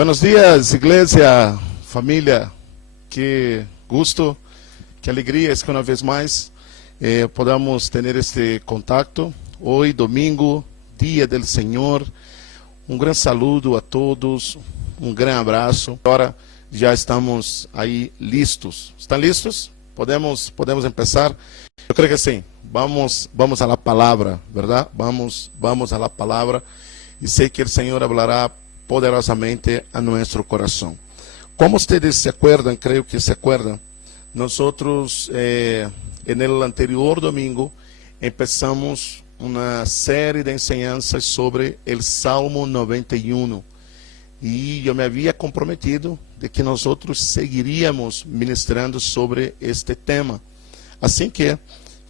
Buenos días, igreja, família. Que gusto, que alegria que uma vez mais podamos ter este contato. Hoje, domingo, dia do Senhor. Um grande saludo a todos, um grande abraço. Agora já estamos aí listos. Estão listos? Podemos começar? Eu creio que sim. Vamos a la palavra, verdade? Vamos a la palavra. E sei que o Senhor hablará poderosamente a nosso coração. Como vocês se acuerdan, creio que se acuerdan, nós en el anterior domingo empezamos uma série de enseñanzas sobre o Salmo 91 e eu me havia comprometido de que nós seguiríamos ministrando sobre este tema. Assim que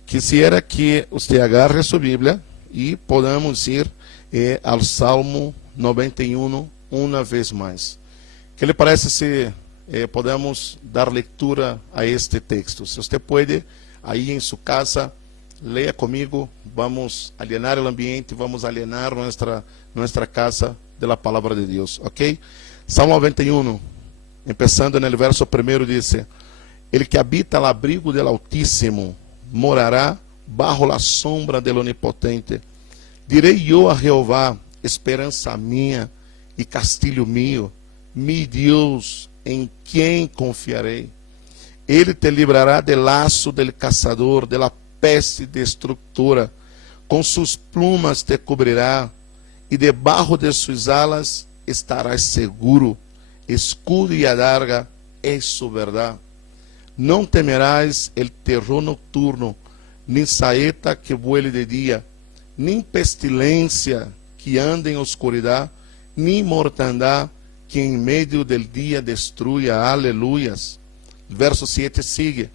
quisiera que você agarre sua Bíblia e podamos ir ao Salmo 91 uma vez mais. Que lhe parece se podemos dar leitura a este texto? Se você pode, aí em sua casa, leia comigo. Vamos alienar o ambiente, vamos alienar nossa casa da palavra de Deus, ok? Salmo 91, começando no verso 1, diz: El que habita al abrigo del Altíssimo morará bajo la sombra del Onipotente. Direi eu a Jeová, esperança minha e castilho meu, mi Deus, em quem confiarei. Ele te livrará del laço del caçador, de la peste destructora. Com suas plumas te cobrirá, e debaixo de suas alas estarás seguro. Escudo e adarga é sua verdade. Não temerás el terror nocturno, nem saeta que vuele de dia, nem pestilência que anda em oscuridade, nem mortandade que em meio del dia destrua. Aleluias. Verso 7 sigue: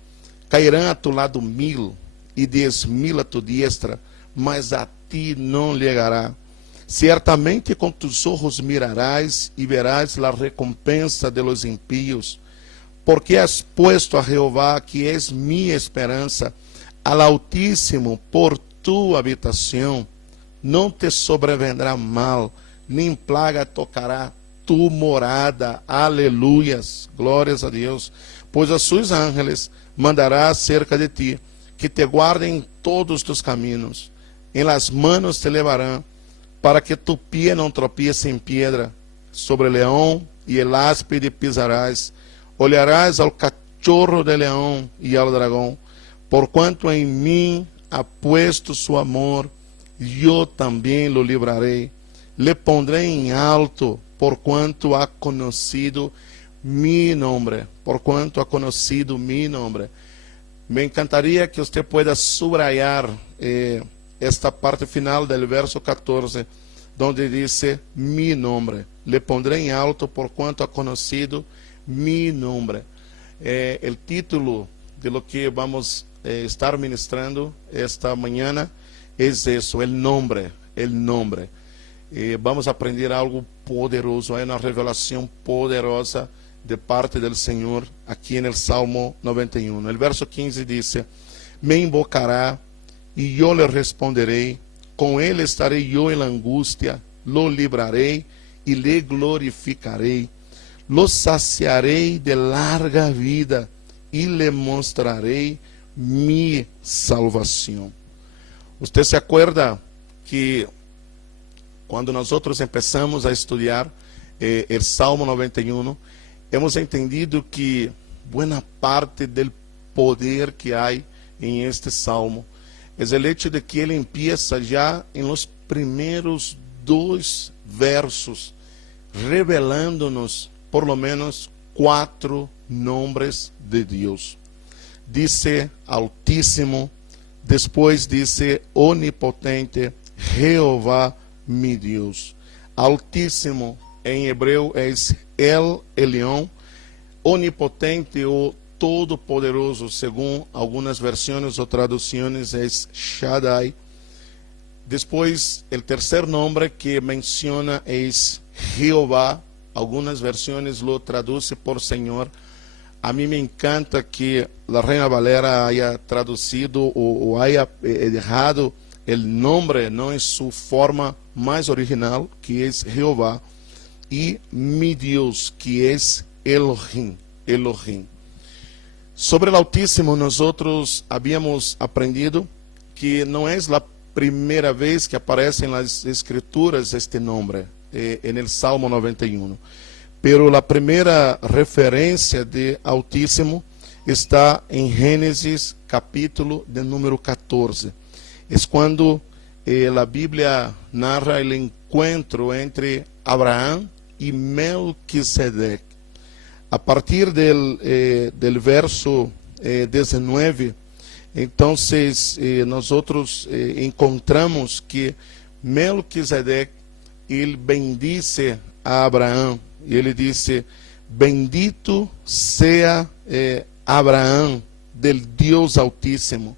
cairão a tu lado 1000 e 10.000 a tu diestra, mas a ti não chegará. Certamente com tus ojos mirarás e verás la recompensa de los impíos, porque has puesto a Jeová, que es mi esperança, al Altíssimo por tu habitação. Não te sobrevendrá mal, nem plaga tocará tu morada. Aleluias, glórias a Deus. Pois a seus ángeles mandará cerca de ti, que te guardem em todos tus caminhos. Em las manos te levarão, para que tu pie não tropiece em pedra. Sobre o leão e el áspide pisarás. Olharás ao cachorro de leão e ao dragão. Porquanto em mim ha puesto su amor, eu também lo livrarei. Le pondré em alto, porquanto ha conocido mi nombre. Porquanto ha conocido mi nombre. Me encantaria que você pueda subrayar esta parte final del verso 14, donde dice mi nombre. Le pondré em alto, porquanto ha conocido mi nombre. El título de lo que vamos estar ministrando esta mañana es eso, el nombre, el nombre. Vamos a aprender algo poderoso, hay una revelación poderosa de parte del Señor aquí en el Salmo 91. El verso 15 dice: me invocará y yo le responderé, con él estaré yo en la angustia, lo libraré y le glorificaré. Lo saciaré de larga vida y le mostraré mi salvación. Usted se acuerda que quando nós empezamos a estudar o Salmo 91, hemos entendido que buena parte del poder que hay en este Salmo es el hecho de que ele empieza ya en los primeros 2 versos, revelándonos por lo menos 4 nombres de Dios. Dice Altíssimo, después dice Onipotente, Jehová mi Deus. Altíssimo em hebreu é El Elyon, onipotente ou todo-poderoso, segundo algumas versões ou traduções é Shaddai. Depois, o terceiro nome que menciona é Jeová. Algumas versões lo traduzem por Senhor. A mim me encanta que a Reina Valera haya traduzido ou haya errado o nome não em sua forma mais original, que é Jeová. y mi Dios, que es Elohim, Elohim. Sobre el Altísimo, nosotros habíamos aprendido que no es la primera vez que aparece en las Escrituras este nombre, en el Salmo 91. Pero la primera referencia de Altísimo está en Génesis capítulo de número 14. Es cuando la Biblia narra el encuentro entre Abraham y Melquisedec. A partir del verso 19, entonces nosotros encontramos que Melquisedec, ele bendice a Abraão, e ele disse: bendito sea Abraão del Deus Altíssimo.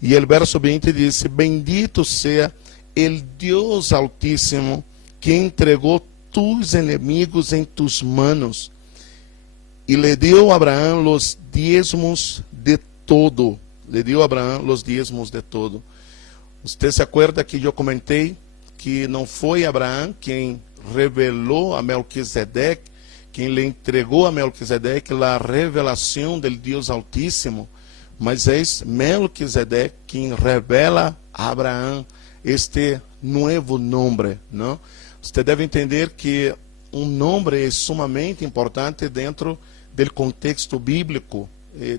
E o verso 20 diz: bendito sea el Deus Altíssimo, que entregou tus enemigos em tus manos. E le deu a Abraão los diezmos de todo. Le deu a Abraão los diezmos de todo. Você se acorda que eu comentei que não foi Abraão quem revelou a Melquisedec, quem lhe entregou a Melquisedec a revelação do Deus Altíssimo, mas é Melquisedec quem revela a Abraão este novo nome, não? Você deve entender que um nome é sumamente importante dentro do contexto bíblico,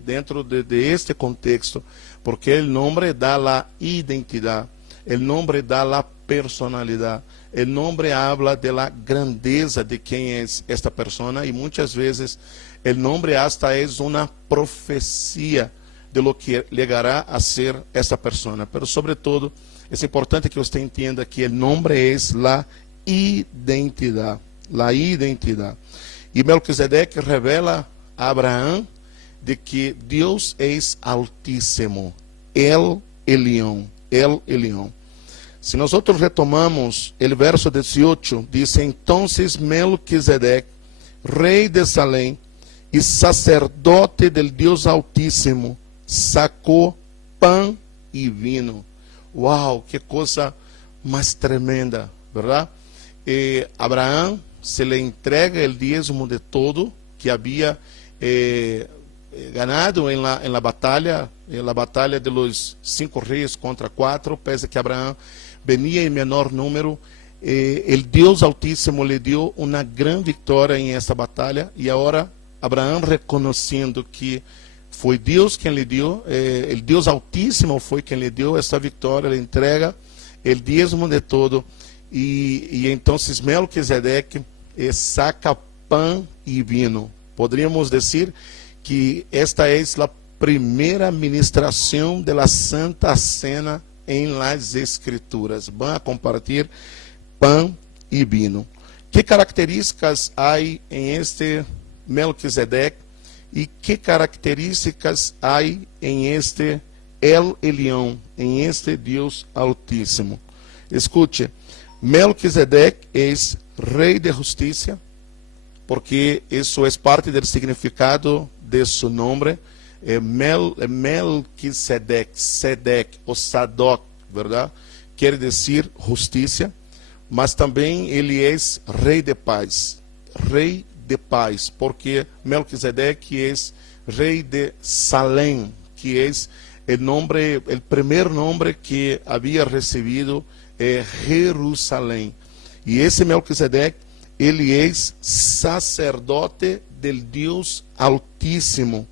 dentro de este contexto, porque o nome dá a identidade, o nome dá a personalidade, o nome habla de la grandeza de quem é esta pessoa, e muitas vezes o nome hasta é uma profecia de lo que llegará a ser esta pessoa. Pero sobretudo, é importante que você entenda que o nome é la identidade, la identidade. E Melquisedec revela a Abraão de que Deus é Altíssimo, El Elyon, El Elyon. Se nós retomamos o verso 18, diz: entonces Melquisedec, rei de Salém e sacerdote del Deus Altíssimo, sacou pão e vinho. Uau, que coisa mais tremenda, verdade? Abraão se le entrega o dízimo de todo que havia ganado en la batalha de los 5 reis contra 4, pese que Abraão venia em menor número. O Deus Altíssimo lhe deu uma grande vitória em esta batalha, e agora Abraão, reconhecendo que foi Deus quem lhe deu, o Deus Altíssimo foi quem lhe deu esta vitória, ele entrega o dízimo de todo, e então Melquisedec saca pão e vinho. Poderíamos dizer que esta é a primeira ministração da Santa Cena em las Escrituras. Van a compartilhar pão e vinho. Que características há em este Melquisedec e que características há em este El Elyon, em este Deus Altíssimo? Escute, Melquisedec é rei de justiça, porque isso é parte do significado de seu nome. Melquisedec, Sedec, ou Sadoc, verdade? Quer dizer justiça, mas também ele é rei de paz, porque Melquisedec é rei de Salém, que é o primeiro nome que havia recebido Jerusalém. E esse Melquisedec, ele é sacerdote del Deus Altíssimo.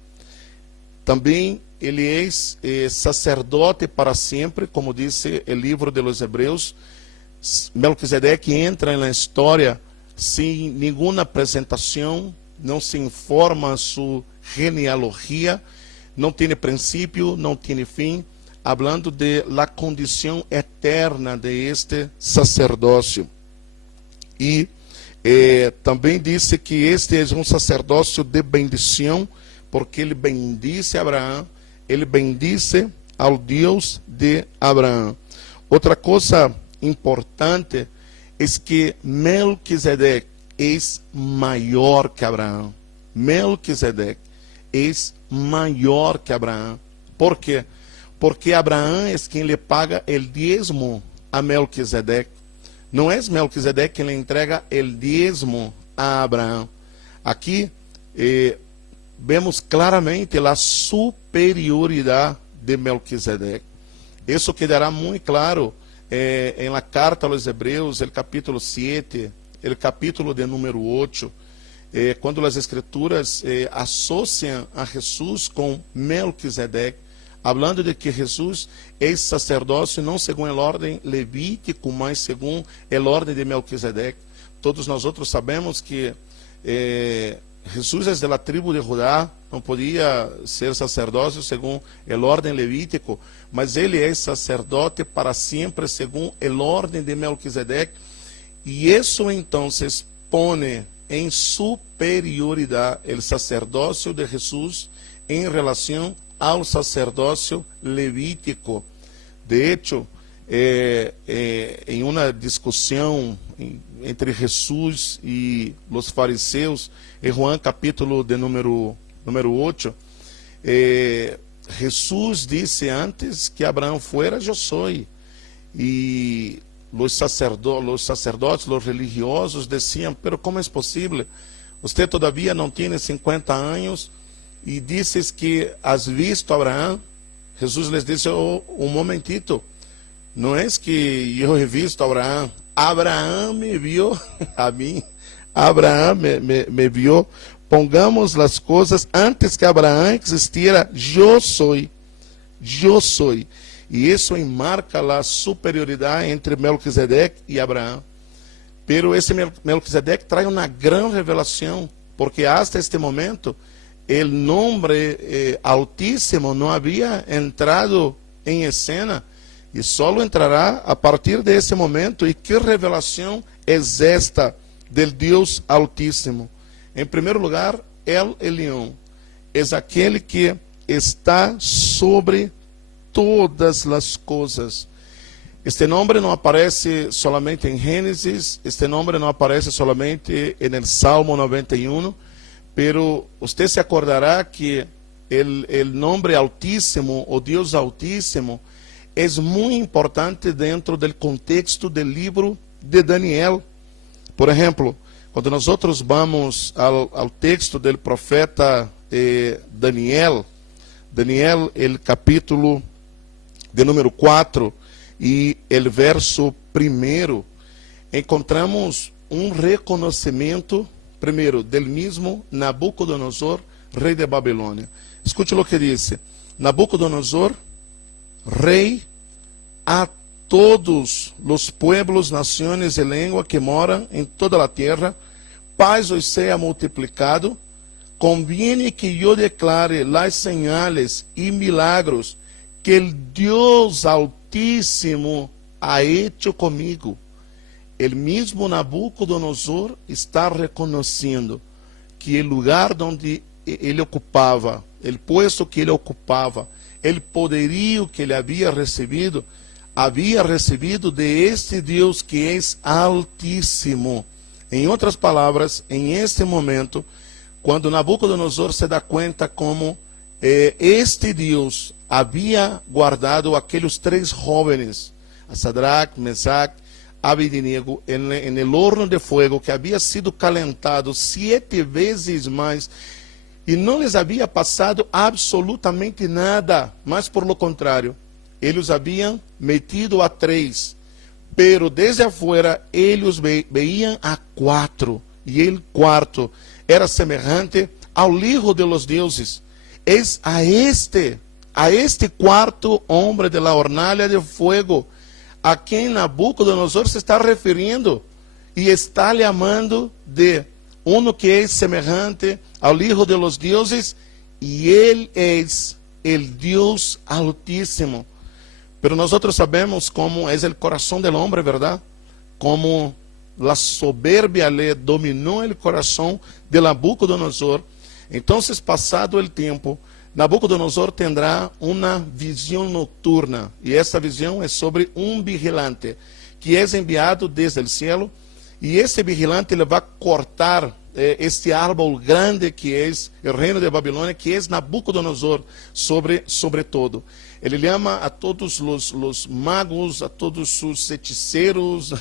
Também ele é sacerdote para sempre, como disse o livro de los Hebreus. Melquisedec entra na história sem nenhuma apresentação, não se informa sua genealogia, não tem princípio, não tem fim, hablando de la condição eterna de este sacerdócio. E também disse que este é um sacerdócio de bendição, porque ele bendice a Abraão, ele bendice ao Deus de Abraão. Outra coisa importante é que Melquisedec é maior que Abraão. Melquisedec é maior que Abraão. Por quê? Porque Abraão é quem lhe paga o dízimo a Melquisedec. Não é Melquisedeque quem lhe entrega o dízimo a Abraão. Aqui vemos claramente a superioridade de Melquisedeque. Isso quedará muito claro em la carta aos Hebreus, el capítulo 7, el capítulo de número 8, quando as escrituras associam a Jesus com Melquisedeque, falando de que Jesus é sacerdócio não segundo a ordem levítico, mas segundo a ordem de Melquisedeque. Todos nós outros sabemos que Jesus é da tribo de Judá, não podia ser sacerdócio segundo a ordem levítico, mas ele é sacerdote para sempre segundo a ordem de Melquisedeque, e isso então se expõe em superioridade o sacerdócio de Jesus em relação ao sacerdócio levítico. De hecho, em uma discussão entre Jesus e os fariseus, em Juan capítulo de número 8, Jesus disse antes que Abraão fuera, eu sou. E os sacerdotes, os religiosos diziam, pero como é possível? Você todavia não tem 50 anos e dizes que has visto Abraão? Jesus les disse, um momentito, não é que eu he visto Abraão, Abraão me viu a mim, Abraão me viu. Pongamos as coisas antes que Abraão existira, eu sou. E isso enmarca a superioridade entre Melquisedeque e Abraão. Pero esse Melquisedeque traz uma grande revelação, porque hasta este momento o nome Altíssimo não havia entrado em escena, e só entrará a partir desse momento. E que revelação é esta del Deus Altíssimo? Em primeiro lugar, El Elyon é aquele que está sobre todas as coisas. Este nome não aparece solamente em Gênesis, este nome não aparece solamente no Salmo 91, pero você se acordará que o nome Altíssimo, o Deus Altíssimo, é muito importante dentro do contexto do livro de Daniel. Por exemplo, quando nós outros vamos ao texto do profeta Daniel, o capítulo de número 4 e o verso 1, encontramos um reconhecimento, primeiro, del mesmo Nabucodonosor, rei de Babilônia. Escute o que disse: Nabucodonosor, rei a todos os pueblos, nações e lengua que moram em toda a terra, paz os seja multiplicado. Conviene que eu declare las señales e milagros que o Deus Altíssimo ha hecho comigo. El mismo Nabucodonosor está reconhecendo que o lugar onde ele ocupava, o posto que ele ocupava, o poderio que ele havia recebido de este Deus que é Altíssimo. Em outras palavras, em este momento, quando Nabucodonosor se dá conta como este Deus havia guardado aqueles 3 jovens, a Sadraque, Mesaque, Abednego, em el horno de fuego que havia sido calentado 7 vezes mais, e não lhes havia passado absolutamente nada, mas por lo contrário, eles haviam metido a 3, pero desde afuera eles veían a 4, e el quarto era semelhante ao hijo de los deuses. Es a este quarto homem de la hornalla de fuego a quem Nabucodonosor se está referindo, e está lhe chamando de uno que é semelhante ao hijo de los deuses, e ele é o Deus Altíssimo. Pero nosotros sabemos como é o coração del hombre, ¿verdad? Como la soberbia le dominou o coração de Nabucodonosor. Então, passado o tempo, Nabucodonosor tendrá uma visão noturna, e essa visão é sobre um vigilante que é enviado desde o cielo, e esse vigilante ele vai cortar este árbol grande que é o reino de Babilônia, que é Nabucodonosor sobre todo. Ele chama a todos os magos, a todos os hechiceiros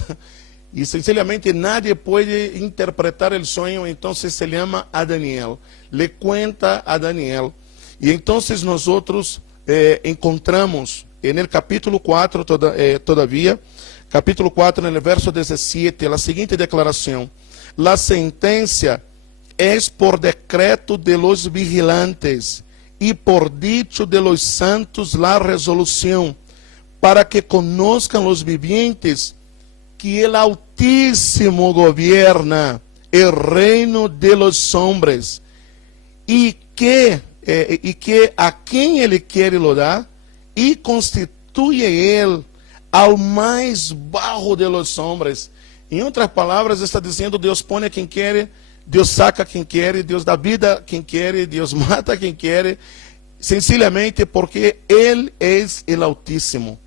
y sencillamente nadie puede interpretar el sueño, entonces se llama a Daniel, le cuenta a Daniel, y entonces nosotros encontramos en el capítulo 4 todavía, capítulo 4 en el verso 17, la siguiente declaración: la sentencia es por decreto de los vigilantes y por dicho de los santos la resolución, para que conozcan los vivientes que el Altísimo gobierna el reino de los hombres, y que a quien ele quiere lo da, y constituye él al mais bajo de los hombres. Em outras palavras, está dizendo: Deus põe a quem quer, Deus saca a quem quer, Deus dá vida a quem quer, Deus mata a quem quer, sencillamente porque Ele é o Altíssimo.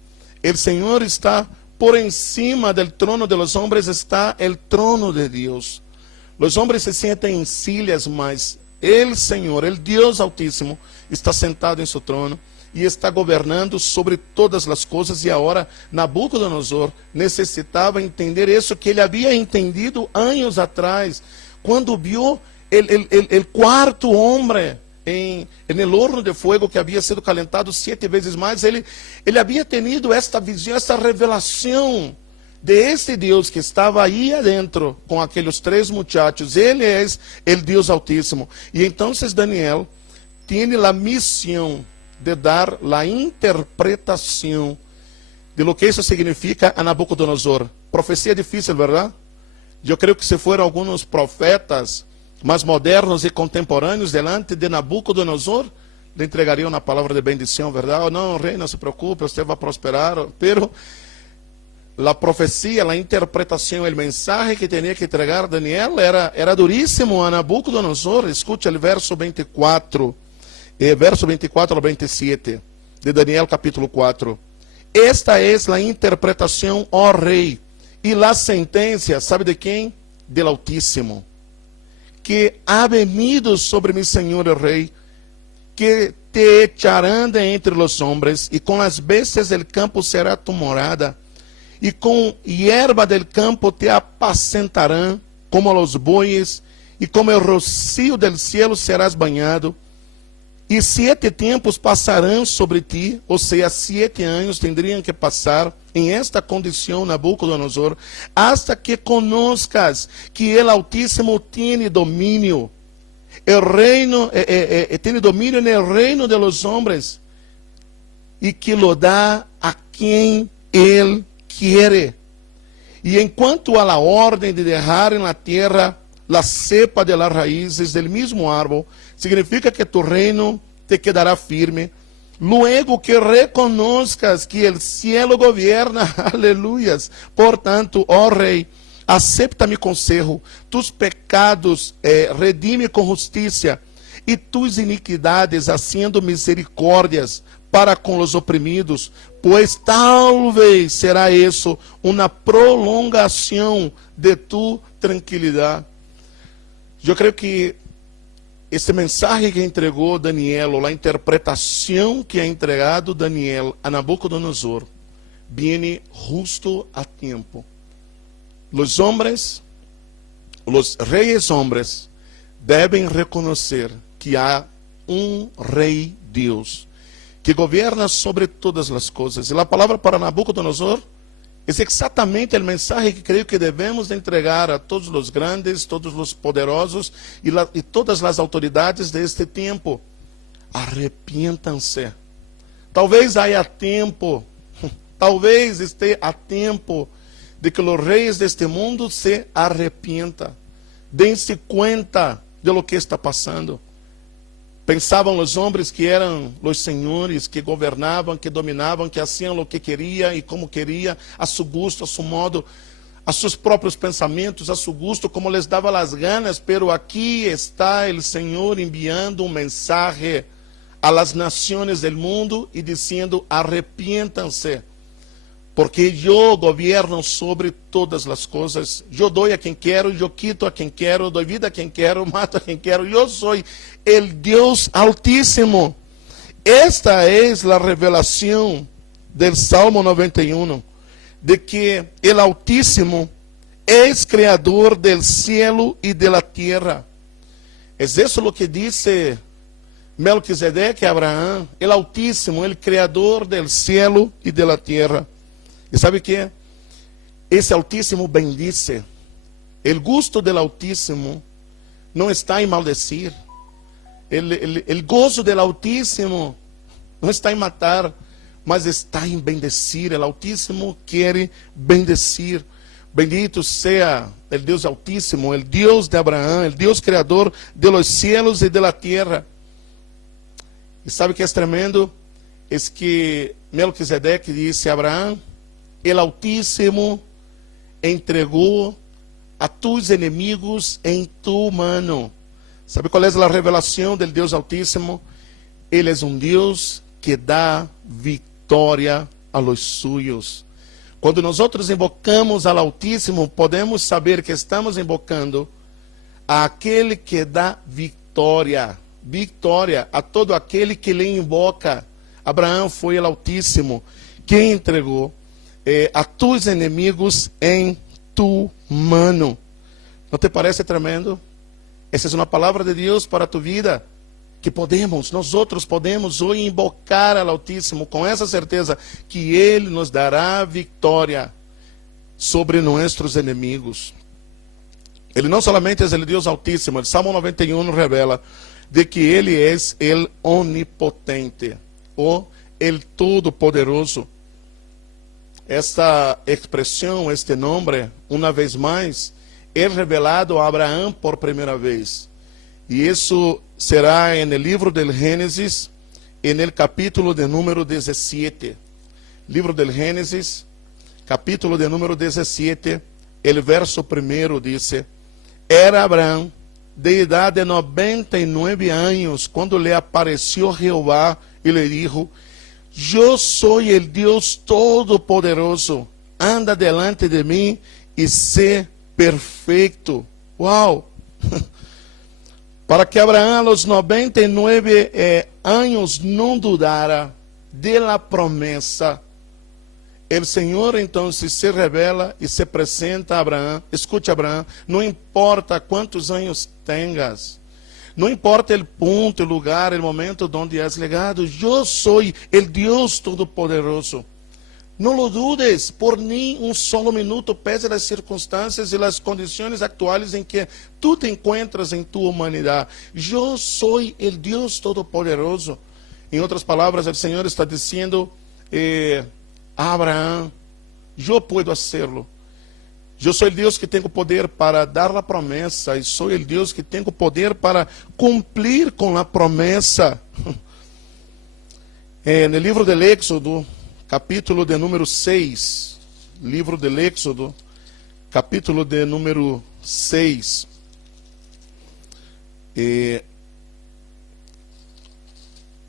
O Senhor está por encima del trono de los hombres, está el trono de Deus. Los hombres se sentem em silhas, mas el Senhor, el Deus Altíssimo, está sentado em seu trono e está governando sobre todas as coisas. E agora Nabucodonosor necessitava entender isso que ele havia entendido anos atrás, quando viu o quarto homem em el horno de fuego que havia sido calentado 7 vezes mais. Ele havia tenido esta visão, esta revelação de este Deus que estava aí adentro com aqueles 3 muchachos. Ele é o Deus Altíssimo. E então Daniel tem a missão de dar a interpretação de lo que isso significa a Nabucodonosor. Profecia difícil, verdade? Eu creio que se foram alguns profetas mais modernos e contemporâneos delante de Nabucodonosor, le entregariam a palavra de bendição, verdade? Oh, não, rei, não se preocupe, você vai prosperar. Pero a profecia, a interpretação, o mensagem que tinha que entregar Daniel era duríssimo a Nabucodonosor. Escute o verso 24 ao 27 de Daniel capítulo 4. Esta é a interpretação, ó rei, e a sentença, sabe de quem? Del Altíssimo, que ha venido sobre mi Senhor el rei, que te echarán de entre los hombres, y con las bestias del campo será tu morada, y con hierba del campo te apacentarán como a los bueyes, y como el rocío del cielo serás bañado. E 7 tempos passarão sobre ti, ou seja, 7 anos tendrían que passar em esta condição, Nabucodonosor, hasta que conozcas que el Altíssimo tiene domínio, el reino, tiene domínio en el reino de los hombres, e que lo dá a quem ele quiere. E enquanto a la ordem de dejar en la tierra la cepa de las raíces del mismo árbol, significa que tu reino te quedará firme. Luego que reconozcas que el cielo gobierna, aleluyas. Portanto, ó rei, acepta mi consejo, tus pecados redime com justiça, e tus iniquidades haciendo misericórdias para com os oprimidos, pois talvez será isso uma prolongação de tu tranquilidade. Eu creio que esse mensagem que entregou Daniel, ou a interpretação que é entregado Daniel a Nabucodonosor, viene justo a tempo. Os homens, os reis homens, devem reconhecer que há rei Deus, que governa sobre todas as coisas. E a palavra para Nabucodonosor é exatamente o mensagem que creio que devemos entregar a todos os grandes, todos os poderosos e todas as autoridades deste tempo. Arrepientam-se. Talvez haja tempo, talvez esteja a tempo de que os reis deste mundo se arrepientam. Deem-se conta de lo que está passando. Pensavam os homens que eram os senhores, que governavam, que dominavam, que faziam o que queria e como queria, a seu gosto, a seu modo, a seus próprios pensamentos, a seu gosto, como les dava as ganas. Pero aqui está o Senhor enviando mensagem a las naciones del mundo e dizendo: arrepientam-se, porque eu governo sobre todas as coisas. Eu dou a quem quero, eu quito a quem quero, dou vida a quem quero, mato a quem quero. Eu sou o Deus Altíssimo. Esta é a revelação do Salmo 91, de que o Altíssimo es creador del cielo y de la tierra. Es eso lo que dice Melquisedeque a Abraham, el Altísimo, el creador del cielo y de la tierra. ¿Y sabe qué? Ese Altísimo bendice. El gusto del Altísimo no está en maldecir. El gozo del Altísimo no está en matar, mas está en bendecir. El Altísimo quiere bendecir. Bendito sea el Dios Altísimo, el Dios de Abraham, el Dios creador de los cielos y de la tierra. E sabe o que é tremendo? É que Melquisedeque disse a Abraão: El Altíssimo entregou a tus inimigos em tu mano. Sabe qual é a revelação do Deus Altíssimo? Ele é um Deus que dá vitória a los suyos. Quando nós invocamos ao Altíssimo, podemos saber que estamos invocando aquele que dá vitória. Vitória a todo aquele que lhe invoca. Abraão foi o Altíssimo quem entregou a tus inimigos em tu mano. Não te parece tremendo? Essa é uma palavra de Deus para a tua vida, que nós outros podemos hoje invocar ao Altíssimo com essa certeza que Ele nos dará vitória sobre nossos inimigos. Ele não somente é o Deus Altíssimo, o Salmo 91 revela de que Ele é el onipotente, ou el todo-poderoso. Esta expressão, este nome, uma vez mais, é revelado a Abraão por primeira vez. E isso será no livro do Gênesis, no capítulo de número 17. Livro do Gênesis, capítulo de número 17, o verso 1 diz: Era Abraão de idade de 99 anos, quando lhe apareceu Jeová e lhe dijo: Eu sou o Deus Todo-Poderoso, anda delante de mim e sé perfeito. Uau! Para que Abraão, aos 99 anos, não dudara de la promessa. O Senhor então se revela e se apresenta a Abraão. Escute, Abraão, não importa quantos anos tenhas, não importa o ponto, o lugar, o momento onde és ligado, eu sou o Deus Todo-Poderoso. Não lo dudes por nem um solo minuto, pese as circunstâncias e as condições atuais em que tu te encuentras em tua humanidade. Eu sou o Deus Todo-Poderoso. Em outras palavras, o Senhor está dizendo a Abraão: eu puedo hacerlo. Eu sou o Deus que tenho poder para dar a promessa, e sou o Deus que tenho poder para cumprir com a promessa. No livro do Éxodo, capítulo de número 6, livro do Éxodo, capítulo de número 6,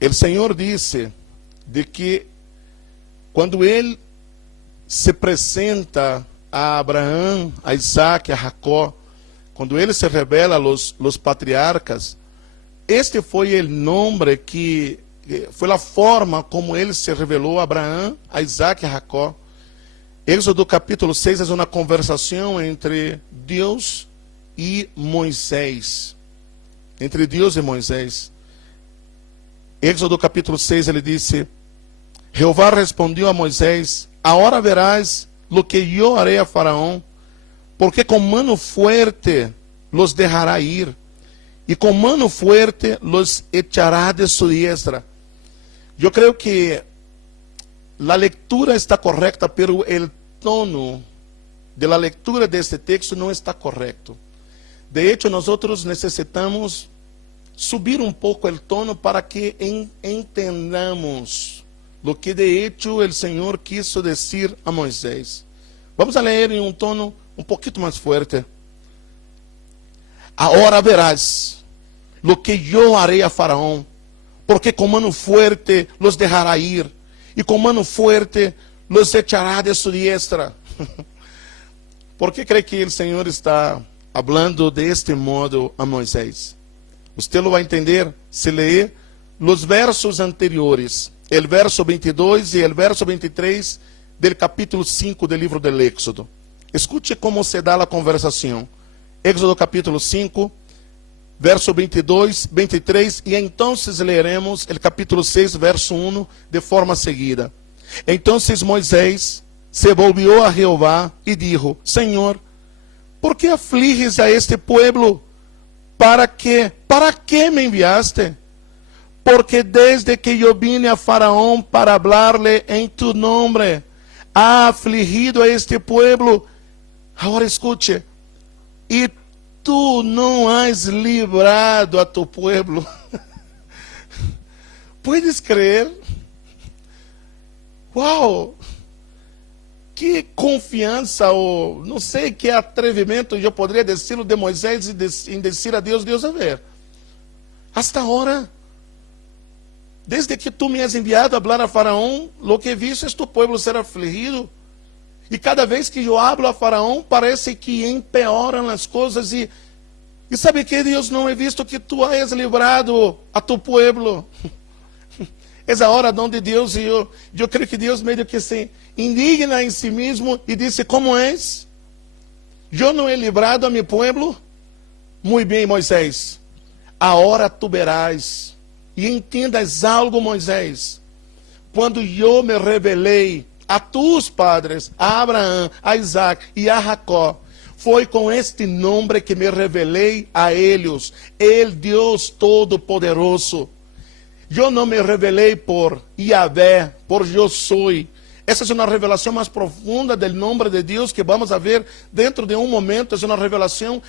o Senhor disse de que quando Ele se apresenta a Abraão, a Isaac, a Jacó, quando Ele se revela a los patriarcas, este foi o nome que foi a forma como Ele se revelou a Abraão, a Isaac e a Jacó. Êxodo capítulo 6 é uma conversação entre Deus e Moisés. Entre Deus e Moisés. Êxodo capítulo 6, ele disse: Jeová respondeu a Moisés: Agora verás lo que eu haré a Faraón, porque com mano fuerte los dejará ir, e com mano fuerte los echará de su diestra. Eu creio que a leitura está correta, pero o tono de la lectura deste texto não está correto. De hecho, nós necessitamos subir um pouco o tono para que entendamos lo que de hecho o Senhor quiso dizer a Moisés. Vamos a ler em um tono um pouquinho mais forte. Agora verás lo que eu haré a Faraón, porque com mano fuerte los dejará ir, e com mano fuerte los echará de su diestra. Por que cree que o Senhor está hablando de este modo a Moisés? Usted lo vai entender se ler os versos anteriores, o verso 22 e o verso 23 do capítulo 5 do livro do Éxodo. Escute como se dá a conversação. Éxodo capítulo 5, verso 22, 23, e então leremos o capítulo 6, verso 1, de forma seguida. Então Moisés se volvió a Jehová e dijo: Senhor, ¿por qué afliges a este pueblo? ¿Para qué me enviaste? Porque desde que yo vine a Faraón para hablarle en tu nombre, ha afligido a este pueblo. Ahora escuche, y tú no has librado a tu pueblo. ¿Puedes creer? ¡Wow! Que confiança, ou não sei que atrevimento eu poderia dizer de Moisés em dizer a Deus: Deus, a ver, hasta agora, desde que tu me has enviado a falar a Faraón, lo que he visto es tu pueblo ser afligido. E cada vez que eu hablo a Faraón, parece que empeoram as coisas. E sabe que, Deus, não he visto que tu hayas livrado a tu pueblo. Essa hora onde Deus, e eu creio que Deus meio que se indigna em si mesmo e disse: como és? Eu não he livrado a mi pueblo? Muito bem, Moisés, agora tu verás, e entendas algo, Moisés. Quando eu me revelei a tus padres, a Abraão, a Isaac e a Jacó, foi com este nome que me revelei a eles, el Deus Todo-Poderoso. Eu não me revelei por Yahvé, por eu sou. Essa é uma revelação mais profunda do nome de Deus que vamos a ver dentro de um momento. É uma revelação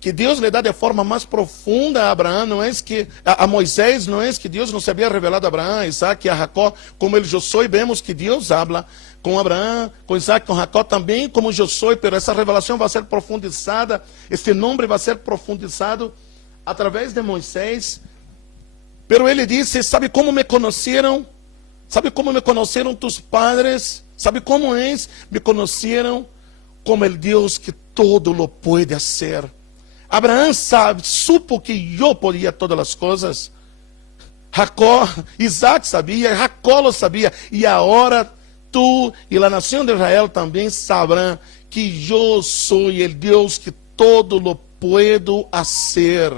que Deus lhe dá de forma mais profunda a Abraão. Não é que a Moisés, não é que Deus não se havia revelado a Abraão, a Isaac e a Jacó como ele eu sou. E vemos que Deus habla com Abraão, com Isaac, com Jacó também como eu sou. Mas essa revelação vai ser profundizada. Este nome vai ser profundizado através de Moisés. Pero ele disse: sabe como me conheceram? Sabe como me conheceram tus padres? Sabe como és? Me conheceram como el Deus que todo lo puede hacer. Abraão supo que eu podia todas as coisas. Jacó, Isaac sabia, Jacó lo sabia. E agora tu e a nação de Israel também saberão que eu sou o Deus que todo lo puedo hacer.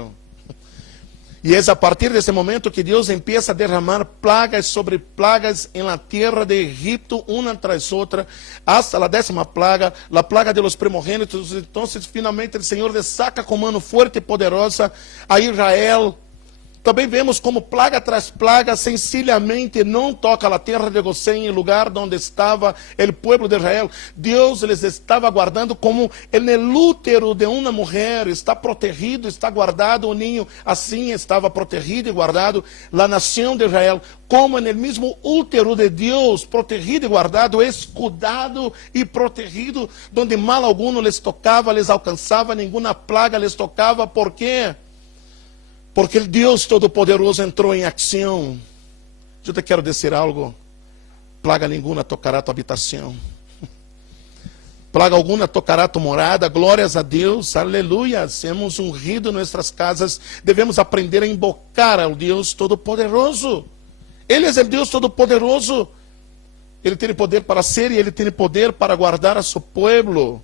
E é a partir desse momento que Deus empieza a derramar plagas sobre plagas em la tierra de Egipto, uma tras outra, hasta a 10ª plaga, a plaga de los primogênitos. Então, finalmente, o Senhor le saca com mano forte e poderosa a Israel. Também vemos como plaga tras plaga, sencillamente não toca a terra de Gosém, o lugar onde estava o povo de Israel. Deus les estava guardando como no útero de uma mulher, está protegido, está guardado o ninho, assim estava protegido e guardado a nação de Israel, como no mesmo útero de Deus, protegido e guardado, escudado e protegido, onde mal alguno les tocava, les alcançava, nenhuma plaga les tocava. ¿Por quê? Porque o Deus Todo-Poderoso entrou em ação. Eu te quero dizer algo: plaga nenhuma tocará tua habitação, plaga alguma tocará tua morada. Glórias a Deus, aleluia. Temos ungido nossas casas, devemos aprender a invocar ao Deus Todo-Poderoso. Ele é o Deus Todo-Poderoso. Ele tem poder para ser e ele tem poder para guardar a seu povo.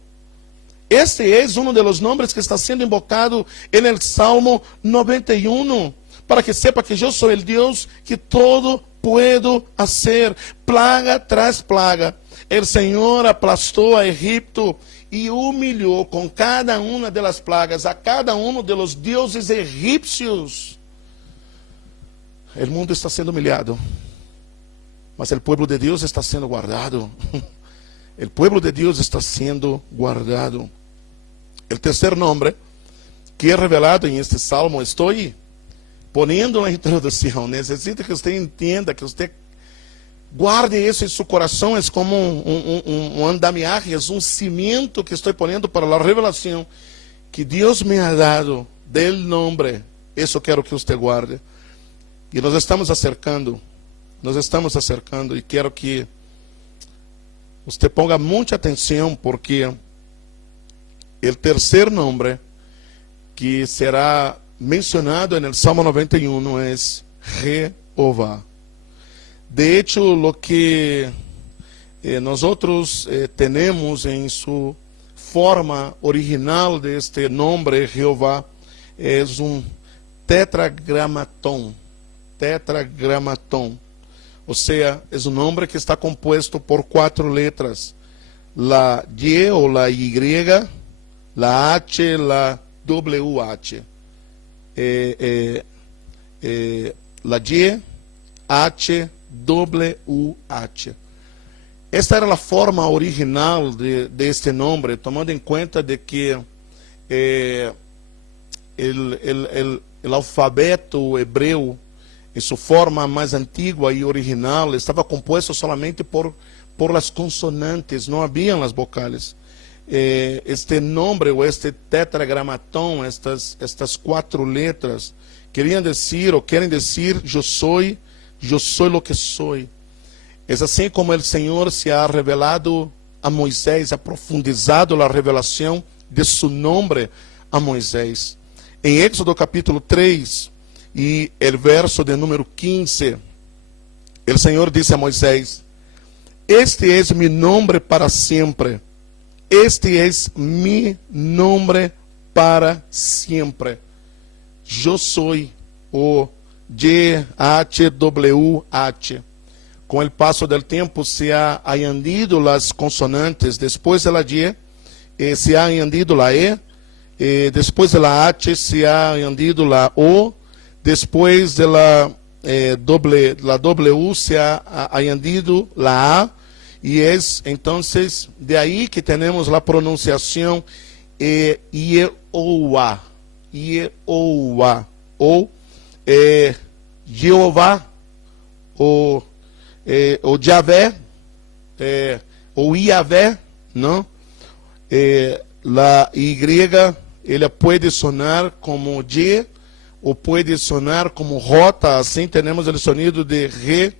Este é um dos nomes que está sendo invocado no Salmo 91, para que sepa que eu sou o Deus que todo puedo hacer. Plaga tras plaga, o Senhor aplastou a Egipto e humilhou com cada uma das plagas a cada um dos deuses egípcios. O mundo está sendo humilhado, mas o povo de Deus está sendo guardado. O povo de Deus está sendo guardado. O terceiro nome que é revelado em este salmo, estou ponendo na introdução. Necessito que você entenda, que você guarde isso em seu coração. É como um andamiaje, é um cimento que estou ponendo para a revelação que Deus me ha dado del nome. Isso quero que você guarde. E nos estamos acercando e quero que você ponga muita atenção, porque o terceiro nome que será mencionado no Salmo 91 é Jeová. De hecho, lo que nós temos em sua forma original de este nombre Jehová es un tetragramaton. Tetragramaton. O sea, es un nombre que está compuesto por 4 letras. La Y o la Y, la H, la WH. La Y, H, WH. Esta era a forma original de este nome, tomando em conta de que o alfabeto hebreu, em sua forma mais antiga e original, estava composto solamente por las consonantes, não haviam as vocales. Este nome, ou este tetragramaton, estas 4 letras, queriam dizer, ou querem dizer, eu sou lo que sou. É assim como o Senhor se ha revelado a Moisés, ha profundizado a revelação de su nome a Moisés. Em Éxodo capítulo 3 e o verso de número 15, o Senhor disse a Moisés: este es mi nombre para siempre. Este es mi nombre para siempre. Eu sou o YHWH. Com o passo do tempo se ha añadido as consonantes, depois de la Y, se ha añadido la E, depois de la H se ha añadido la O, depois de la W se ha añadido la A, e é então de aí que temos a pronunciação Yehowa, Yehowa, ou Jeová, ou Yahvé, ou Yahvé, não? La Y, ele pode sonar como Y, ou pode sonar como J, assim temos o sonido de Re,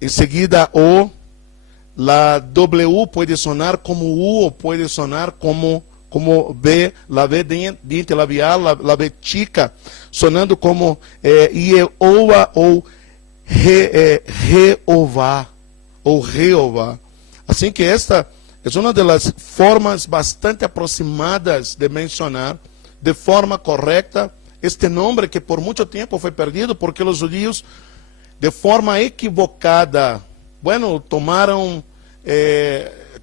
em seguida O, la W pode sonar como U, ou pode sonar como B, la B dente labial, la B chica, sonando como Yehowa ou Jeová, ou Jeová. Assim que esta é uma das formas bastante aproximadas de mencionar de forma correta este nome que por muito tempo foi perdido, porque os judeus, de forma equivocada, tomaram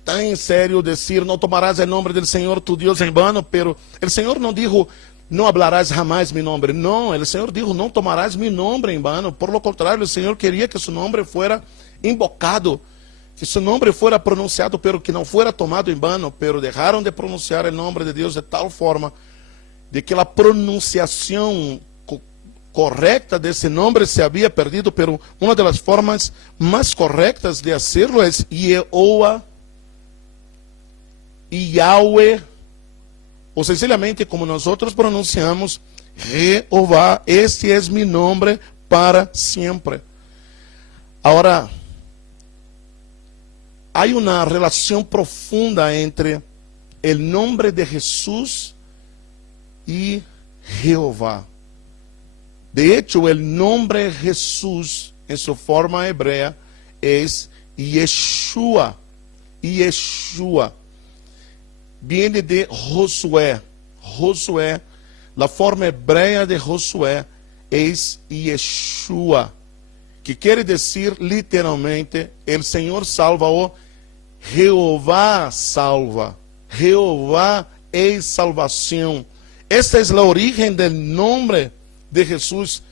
tan em sério dizer, não tomarás o nome do Senhor tu Deus em vano, pero o Senhor não dijo, não hablarás jamás mi nombre. Não, o Senhor dijo, não tomarás mi nombre em vano. Por lo contrário, o Senhor queria que su nombre fuera invocado, que su nombre fuera pronunciado, pero que não fuera tomado em vano. Pero deixaram de pronunciar o nome de Deus de tal forma de que a pronunciação correcta desse nome se havia perdido. Pero uma das formas mais corretas de hacerlo é Yehowa, Yahweh, ou sencillamente como nós pronunciamos, Jeová, este é mi nome para sempre. Agora, há uma relação profunda entre o nome de Jesus e Jeová. De hecho, o nome Jesus, em sua forma hebrea, é Yeshua. Yeshua. Viene de Josué. Josué, a forma hebreia de Josué é Yeshua, que quer dizer literalmente, el Senhor salva ou Jeová salva. Jeová é salvação. Esta é a origem do nome de Jesus.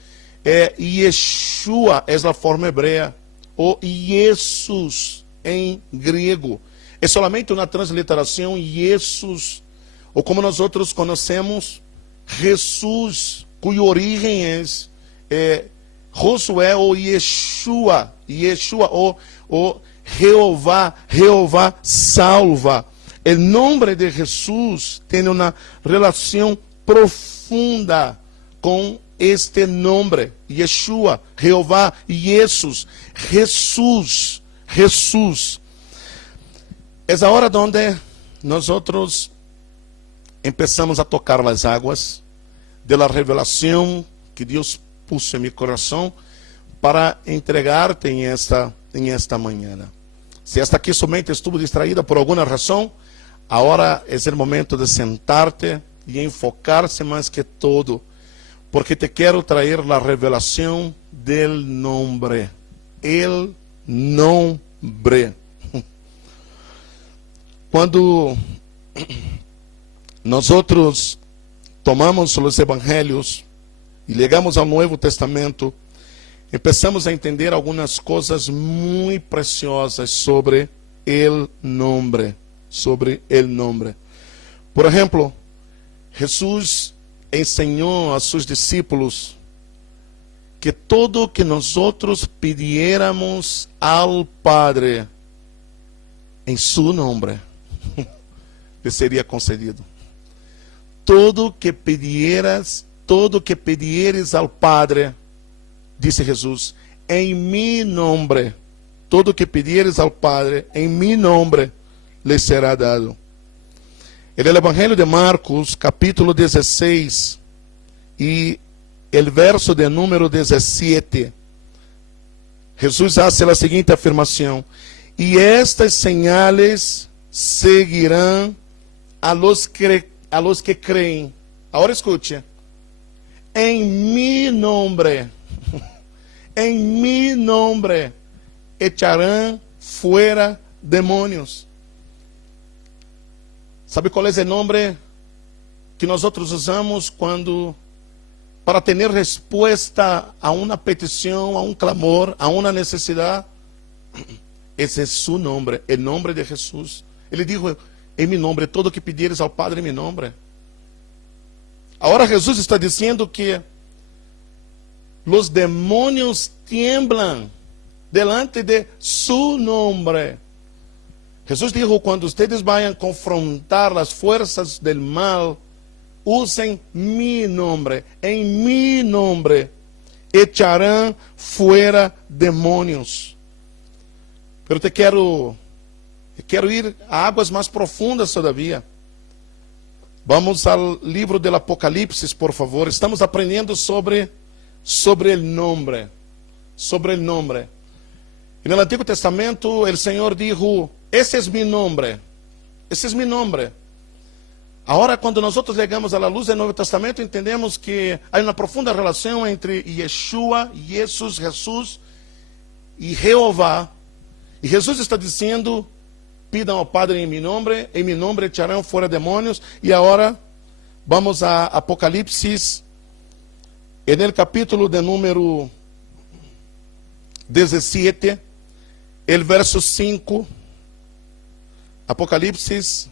Yeshua é a forma hebreia, ou Jesus em grego. É solamente uma transliteração, Jesus, ou como nós outros conhecemos, Jesus, cuja origem é Josué ou Yeshua, Yeshua ou Jeová, Jeová salva. O nome de Jesus tem uma relação profunda com este nome, Yeshua, Jeová, Jesus, Jesus, Jesus. É a hora onde nós outros começamos a tocar as águas da revelação que Deus puso em meu coração para entregar-te em esta manhã. Se hasta aqui sua mente estuvo distraída por alguma razão, agora é o momento de sentarte e enfocar-se mais que todo, porque te quero trazer a revelação del nombre. El nombre. Quando nós tomamos os evangelhos e chegamos ao Novo Testamento, começamos a entender algumas coisas muito preciosas sobre el nombre. Sobre el nombre. Por exemplo, Jesus ensinou a seus discípulos que todo que nós pidiéramos ao Padre em seu nome, lhe seria concedido. Todo que pedieres ao Padre, disse Jesus, em mi nome, todo que pedieres ao Padre, em mi nome, lhe será dado. El Evangelho de Marcos, capítulo 16, e el verso de número 17, Jesus hace a seguinte afirmação: e estas señales seguirão a los que creem. Agora escute: em mi nome, em mi nome, echarão fuera demônios. Sabe qual é o nome que nós usamos para ter resposta a uma petição, a um clamor, a uma necessidade? Esse é seu nome, o nome de Jesus. Ele disse: em meu nome, todo que pedires ao Padre em meu nome. Agora Jesus está dizendo que os demônios temblam delante de su nome. Jesus disse: quando vocês vão confrontar as forças del mal, usem mi nome. Em mi nome echarão fuera demônios. Pero quero ir a águas mais profundas todavia. Vamos ao livro do Apocalipse, por favor. Estamos aprendendo sobre o nome. Sobre o nome. E no Antigo Testamento, o Senhor disse: esse é meu nome. Esse é meu nome. Agora, quando nós chegamos à luz do Novo Testamento, entendemos que há uma profunda relação entre Yeshua, Jesus e Jeová. E Jesus está dizendo: pidam ao Padre em meu nome echarão fora demônios. E agora, vamos a Apocalipse, no capítulo de número 17, el verso 5. Apocalipse,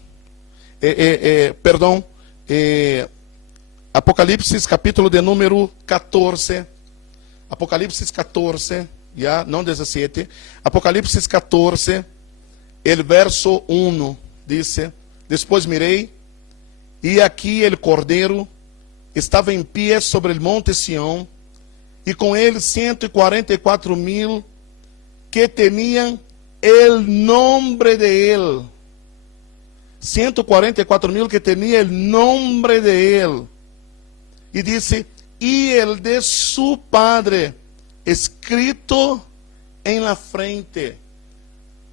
Apocalipse capítulo de número 14, Apocalipse 14, já, não 17, Apocalipse 14, el verso 1, dice: depois mirei, e aqui el Cordeiro estava em pé sobre o monte Sião, e com ele 144,000 que tinham el nombre de ele. 144,000 que tinha o nome de ele. E disse: e el de su Padre, escrito em la frente.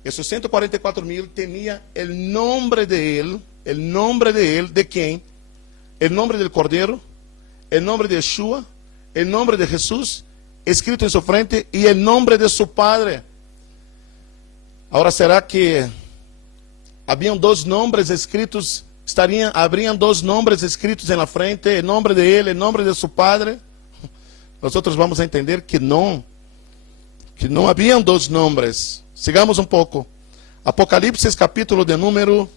Esses 144,000 tinha o nome de ele. O nome de ele, de quem? O nome do Cordeiro, o nome de Yeshua, o nome de Jesus, escrito em sua frente, e o nome de su Padre. Agora, será que haviam dois nomes escritos, habriam dois nomes escritos na frente, em nome de ele, em nome de seu Padre? Nós vamos entender que não haviam dois nomes. Sigamos um pouco. Apocalipse capítulo de número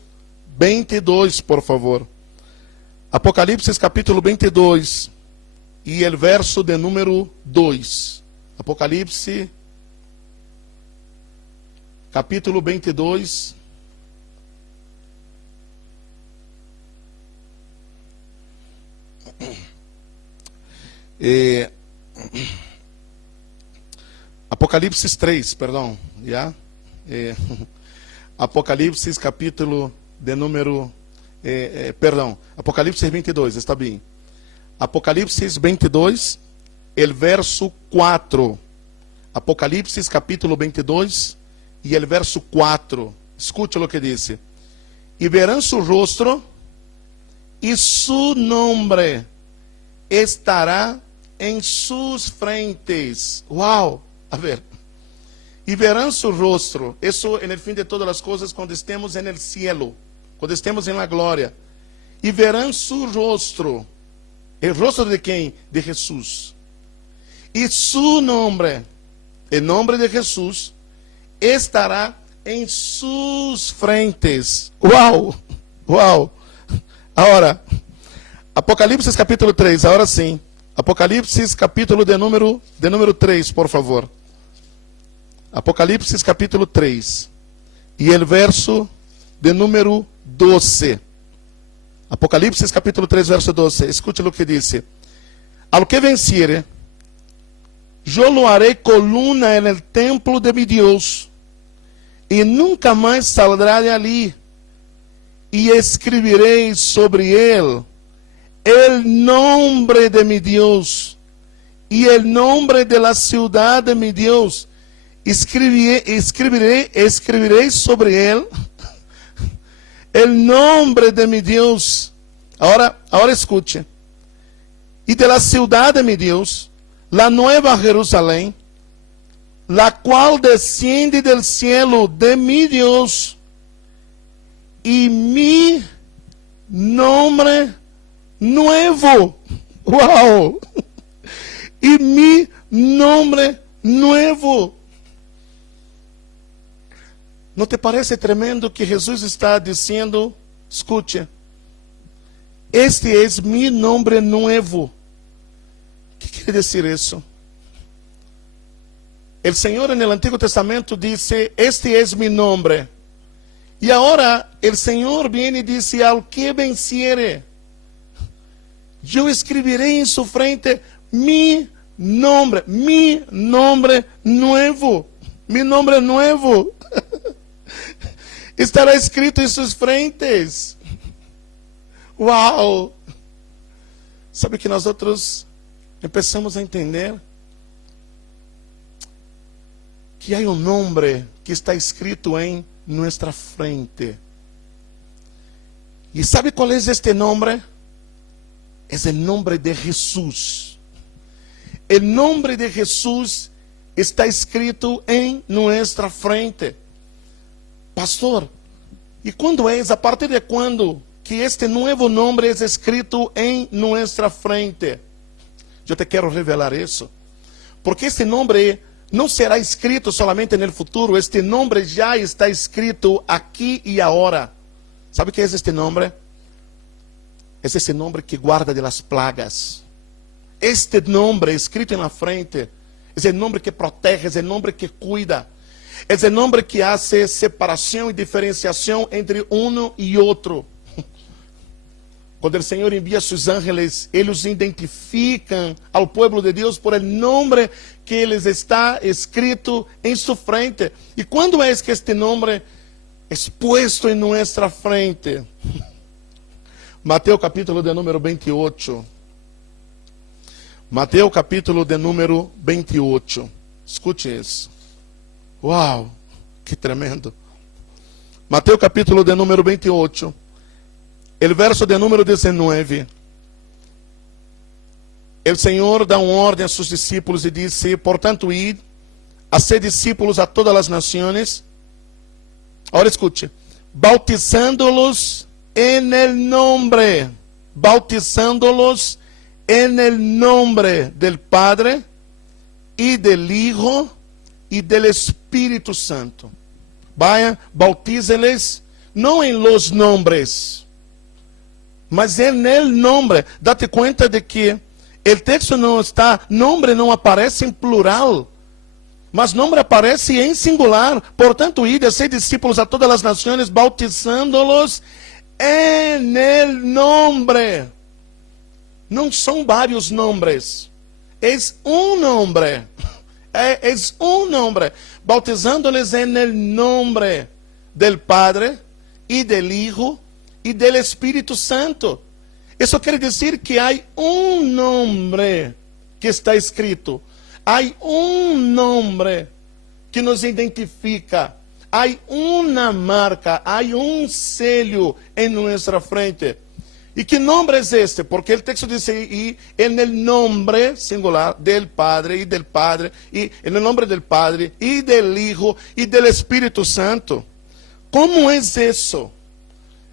22, por favor. Apocalipse capítulo 22 e o verso de número 2. Apocalipse capítulo 22. Apocalipse 3, perdão, já? Apocalipse capítulo de número, Apocalipse 22, está bem. Apocalipse 22, el verso 4. Apocalipse capítulo 22, e el verso 4. Escute o que diz. E verão su rostro, e su nombre estará em sus frentes. Uau! A ver. E verão su rostro. Isso en el fim de todas as coisas, quando estemos en el cielo, quando estemos en la glória. E verão su rostro. El rostro de quem? De Jesús. E su nombre, el nombre de Jesús, estará em sus frentes. Uau! Uau! Agora, Apocalipse capítulo 3, agora sim. Apocalipse capítulo de número 3, por favor. Apocalipse capítulo 3. E el verso de número 12. Apocalipse capítulo 3, verso 12. Escute o que diz. Ao que venciere, yo lo haré columna en el templo de mi Dios, e nunca mais saldrá de ali. E escreverei sobre ele el nombre de mi Dios y el nombre de la ciudad de mi Dios. Escreverei sobre él el nombre de mi Dios. Ahora escute. Y de la ciudad de mi Dios, la nueva Jerusalén, la cual desciende del cielo de mi Dios, y mi nombre nuevo. Wow. Y mi nombre nuevo. ¿No te parece tremendo que Jesús está diciendo, escute, este es mi nombre nuevo? ¿Qué quiere decir eso? El Señor en el Antiguo Testamento dice, este es mi nombre. Y ahora el Señor viene y dice, al que venciere, yo escribiré en su frente mi nombre nuevo. Mi nombre nuevo. Estará escrito em suas frentes. Uau! Sabe que nós outros começamos a entender que há nome que está escrito em nossa frente. E sabe qual é este nome? É o nome de Jesus. O nome de Jesus está escrito em nossa frente. Pastor, e quando é? A partir de quando que este novo nome é escrito em nossa frente? Eu te quero revelar isso. Porque este nome não será escrito solamente no futuro. Este nome já está escrito aqui e agora. Sabe o que é este nome? É esse nome que guarda de las plagas. Este nome escrito na frente é o nome que protege, é o nome que cuida. É o nome que hace separação e diferenciação entre um e outro. Quando o Senhor envia seus ángeles, eles identificam ao povo de Deus por el nome que eles está escrito em sua frente. E quando é que este nome é exposto em nossa frente? Mateus capítulo de número 28. Mateus capítulo de número 28. Escute isso. Uau, que tremendo. Mateus capítulo de número 28. El verso de número 19. O Senhor dá uma ordem a seus discípulos e disse: portanto, id, a ser discípulos a todas as nações. Agora escute. Bautizándolos en el nombre. Bautizándolos en el nombre del Padre y del Hijo y del Espírito Santo. Vaya, bautízeles não em los nombres, mas en el nombre. Date conta de que o texto não está, nome não aparece em plural, mas nome aparece em singular. Portanto, ide a ser discípulos a todas as nações, bautizándolos en el nombre. Não são vários nomes, é um nome. É um nome. Bautizándoles en el nombre del Padre y del Hijo e del Espírito Santo. Isso quer dizer que há um nome que está escrito. Há um nome que nos identifica. Hay una marca, hay un sello en nuestra frente. ¿Y qué nombre es este? Porque el texto dice, y en el nombre singular del Padre, y en el nombre del Padre, y del Hijo, y del Espíritu Santo. ¿Cómo es eso?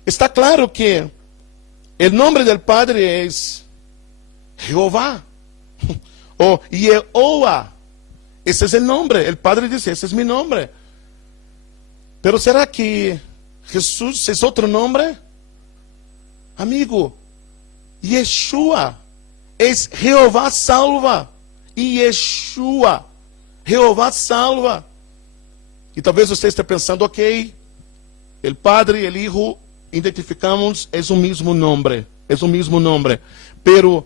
Está claro que el nombre del Padre es Jehová, o Yehoah. Ese es el nombre. El Padre dice, ese es mi nombre. Pero ¿será que Jesús es otro nombre? Amigo, Yeshua es Jehová salva. Y Yeshua, Jehová salva. E talvez você esteja pensando, ok, el Padre e el Hijo, identificamos, es un mismo nombre. Es un mismo nombre. Pero,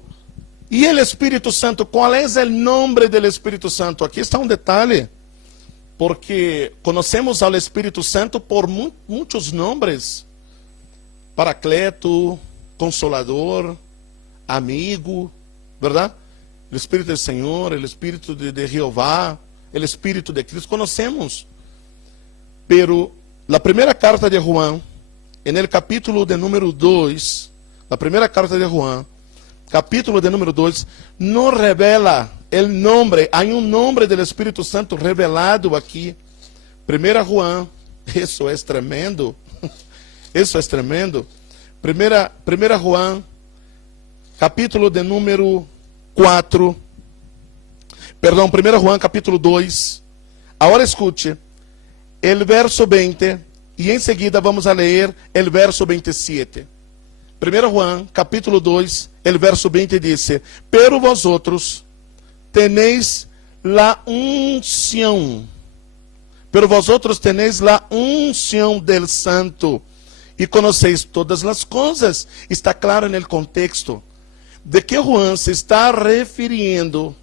¿y el Espíritu Santo? ¿Cuál es el nombre del Espíritu Santo? Aquí está un detalle. Porque conocemos al Espíritu Santo por muchos nombres. Paracleto, Consolador, Amigo, ¿verdad? El Espíritu del Señor, el Espíritu de Jehová, el Espíritu de Cristo, conocemos. Pero la primera carta de Juan, en el capítulo de número 2, la primera carta de Juan, capítulo de número 2, no revela el nombre, hay un nombre del Espíritu Santo revelado aquí. Primera Juan, eso es tremendo. Eso es tremendo. Primera Juan, capítulo de número 4. Perdão, 1 Juan, capítulo 2. Agora escute, el verso 20, e em seguida vamos a ler el verso 27. 1 Juan, capítulo 2, el verso 20 dice, pero vosotros tenéis la unción. Pero vosotros tenéis la unción del Santo e conheceis todas as coisas. Está claro no contexto de que Juan se está referindo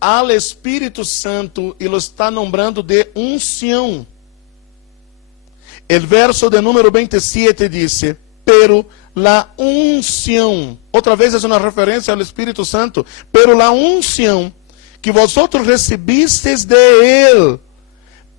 ao Espírito Santo e lo está nombrando de unção. O verso de número 27 diz, pero la unción, outra vez é uma referência ao Espírito Santo, pero la unción que vosotros recibistes de Él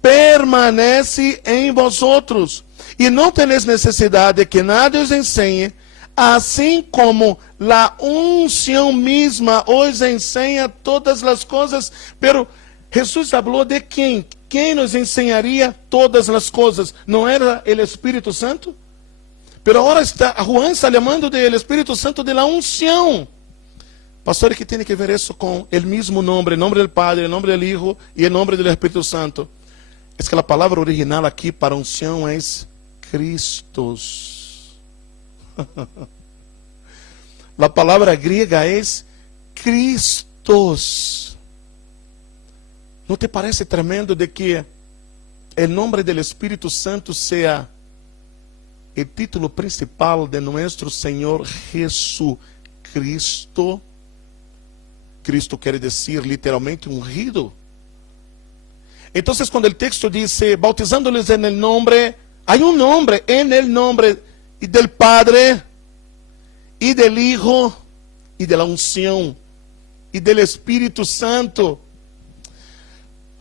permanece em vosotros, e não tenéis necessidade de que nadie os ensine, assim como la unción misma os ensina todas as coisas. Pero Jesús falou de quem? Quem nos ensinaria todas as coisas? Não era o Espírito Santo? Pero agora Juan está chamando do Espírito Santo de la unción. Pastor, que tem que ver isso com o mesmo nome, o nome do Padre, o nome do Hijo e o nome do Espírito Santo? É que a palavra original aqui para unção é Christos. A palavra grega é Christos. Não te parece tremendo de que o nome do Espírito Santo seja o título principal de nosso Senhor Jesucristo? Cristo quer dizer literalmente ungido. Então, quando o texto diz, bautizando-les en el nombre, hay un nombre, en el nombre del Padre, y del Hijo, y de la unción, y del Espíritu Santo.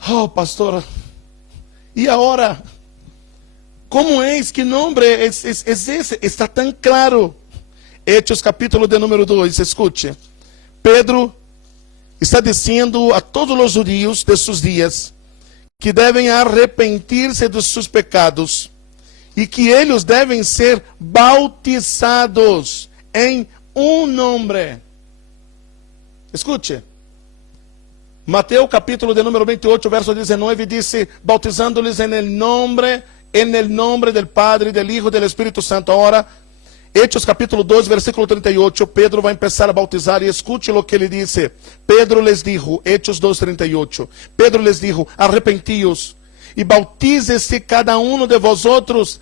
Oh, pastor, e agora? Como es? Que nombre es esse? Está tão claro. Hechos capítulo de número 2, escute. Pedro está dizendo a todos os judíos de seus dias que devem arrepentir-se dos seus pecados e que eles devem ser bautizados em um nome. Escute. Mateus capítulo de número 28, verso 19, dice, bautizando-lhes en el nombre del Padre, del Hijo, del Espíritu Santo. Ahora, Hechos capítulo 2, versículo 38, Pedro vai empezar a bautizar e escute o que ele disse. Pedro les dijo, Hechos 2, 38, Pedro les dijo, arrepentíos e bautícese cada uno de vosotros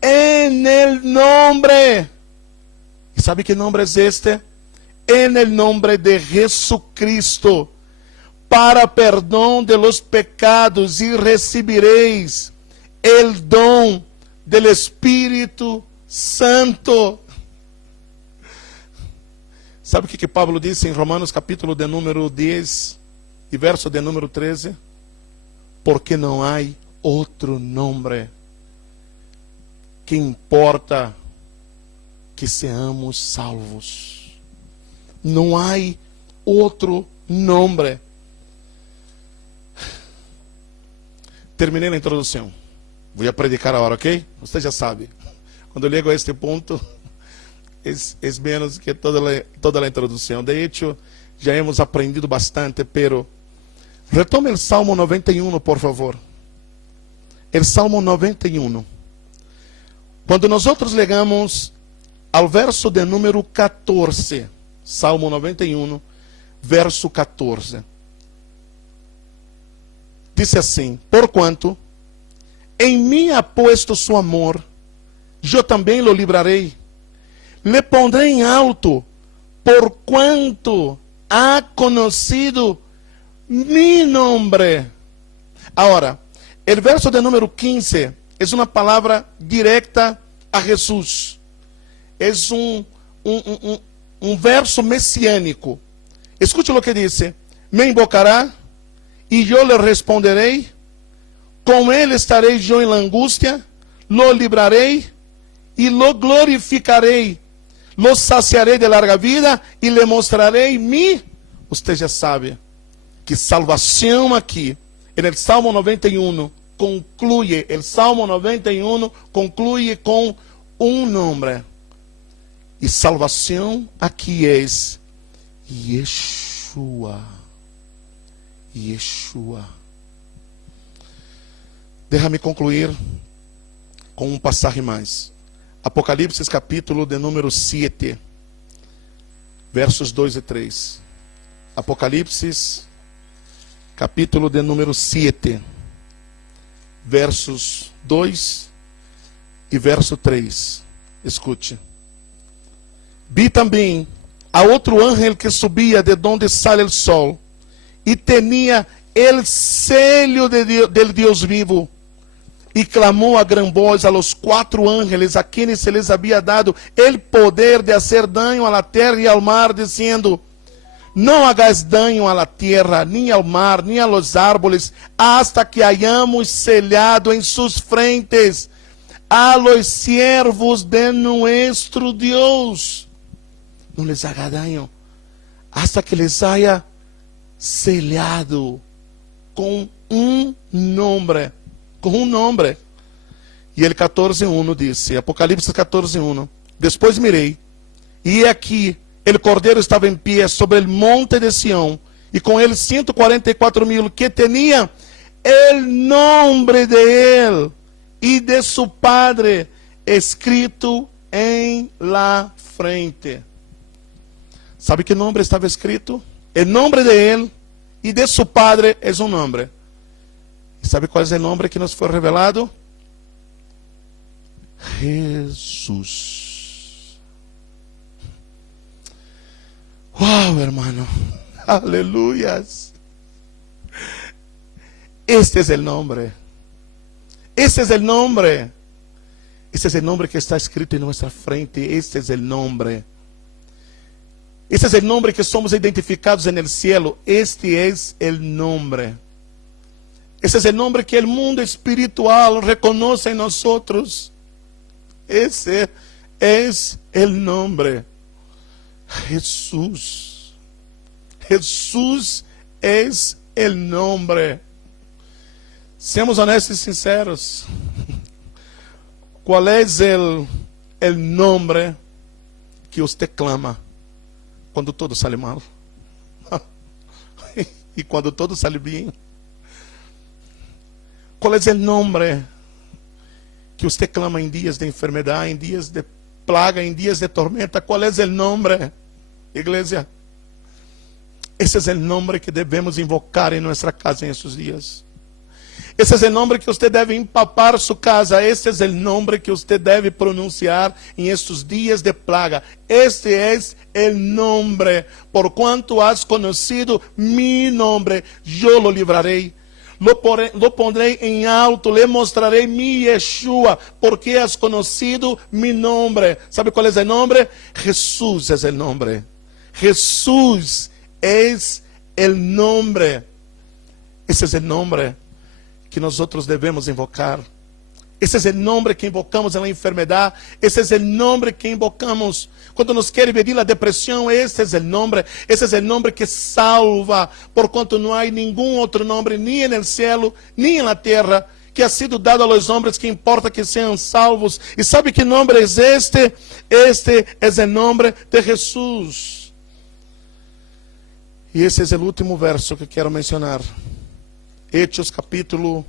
en el nombre. E sabe que nombre es este? En el nombre de Jesucristo, para perdão de los pecados, e recibiréis el dom del Espírito Santo. Sabe o que Pablo disse em Romanos capítulo de número 10 e verso de número 13? Porque não há outro nome que importa que seamos salvos. Não há outro nome. Terminei a introdução. Vou predicar agora, ok? Você já sabe. Quando eu chego a este ponto, é menos que toda a introdução. De hecho, já hemos aprendido bastante, pero retome o Salmo 91, por favor. O Salmo 91. Quando nós chegamos ao verso de número 14, Salmo 91, verso 14. Diz assim: porquanto em mim ha puesto su amor, eu também lo librarei, le pondré em alto, porquanto ha conocido mi nombre. Agora, o verso de número 15 é uma palavra directa a Jesus. É um verso messiânico. Escute o que diz: me invocará e eu lhe responderei, com ele estarei eu em angústia, lo librarei e lo glorificarei, lo saciarei de larga vida e lhe mostrarei mi. Você já sabe que salvação aqui, no Salmo 91, conclui, o Salmo 91 conclui com um nome. E salvação aqui é Yeshua. Yeshua. Deixa-me concluir com um passagem mais. Apocalipse capítulo de número 7, versos 2 e 3. Apocalipse capítulo de número 7, versos 2 e verso 3. Escute. Vi também a outro ángel que subia de onde sale o sol, e tinha el sello del Deus vivo, e clamou a gran voz a los 4 ángeles a quienes se les había dado el poder de hacer daño a la terra y al mar, diciendo: não hagáis daño a la tierra, ni al mar, ni a los árboles, hasta que hayamos sellado en sus frentes a los siervos de nuestro Dios. Não les haga daño hasta que les haya sellado com um nome. Com um nome. E ele 14:1 disse, Apocalipse 14:1: depois mirei, e aqui o cordeiro estava em pé sobre o monte de Sião, e com ele 144,000 que tinham o nome de ele e de su padre escrito em la frente. Sabe que nome estava escrito? O nome de ele e de su padre é um nome. E sabe qual é o nome que nos foi revelado? Jesus. Wow, hermano. Aleluias. Este es el nombre. Este es el nombre. Este es el nombre que está escrito en nuestra frente. Este es el nombre. Este es el nombre que somos identificados en el cielo. Este es el nombre. Este es el nombre que el mundo espiritual reconoce en nosotros. Ese es el nombre. Jesús. Jesús es el nombre. Seamos honestos y sinceros. ¿Cuál es el nombre que usted clama quando todo sale mal? E quando todo sale bem? Qual é o nome que você clama em dias de enfermidade, em dias de plaga, em dias de tormenta? Qual é o nome, igreja? Esse é o nome que devemos invocar em nossa casa em esses dias. Esse é o nome que você deve empapar sua casa. Esse é o nome que você deve pronunciar em estes dias de plaga. Este é o nome. Por quanto has conhecido mi nome, eu lo livrarei. Lo pondrei em alto, le mostrarei mi Yeshua, porque has conhecido mi nome. Sabe qual é o nome? Jesus é o nome. Jesus é o nome. Esse é o nome que nós devemos invocar. Esse é o nome que invocamos na enfermidade. Esse é o nome que invocamos quando nos quer venir a depressão. Esse é o nome. Esse é o nome que salva. Porquanto não há nenhum outro nome, nem no céu, nem na terra, que ha sido dado a los homens que importa que sejam salvos. E sabe que nome é este? Este é o nome de Jesus. E esse é o último verso que quero mencionar. Hechos capítulo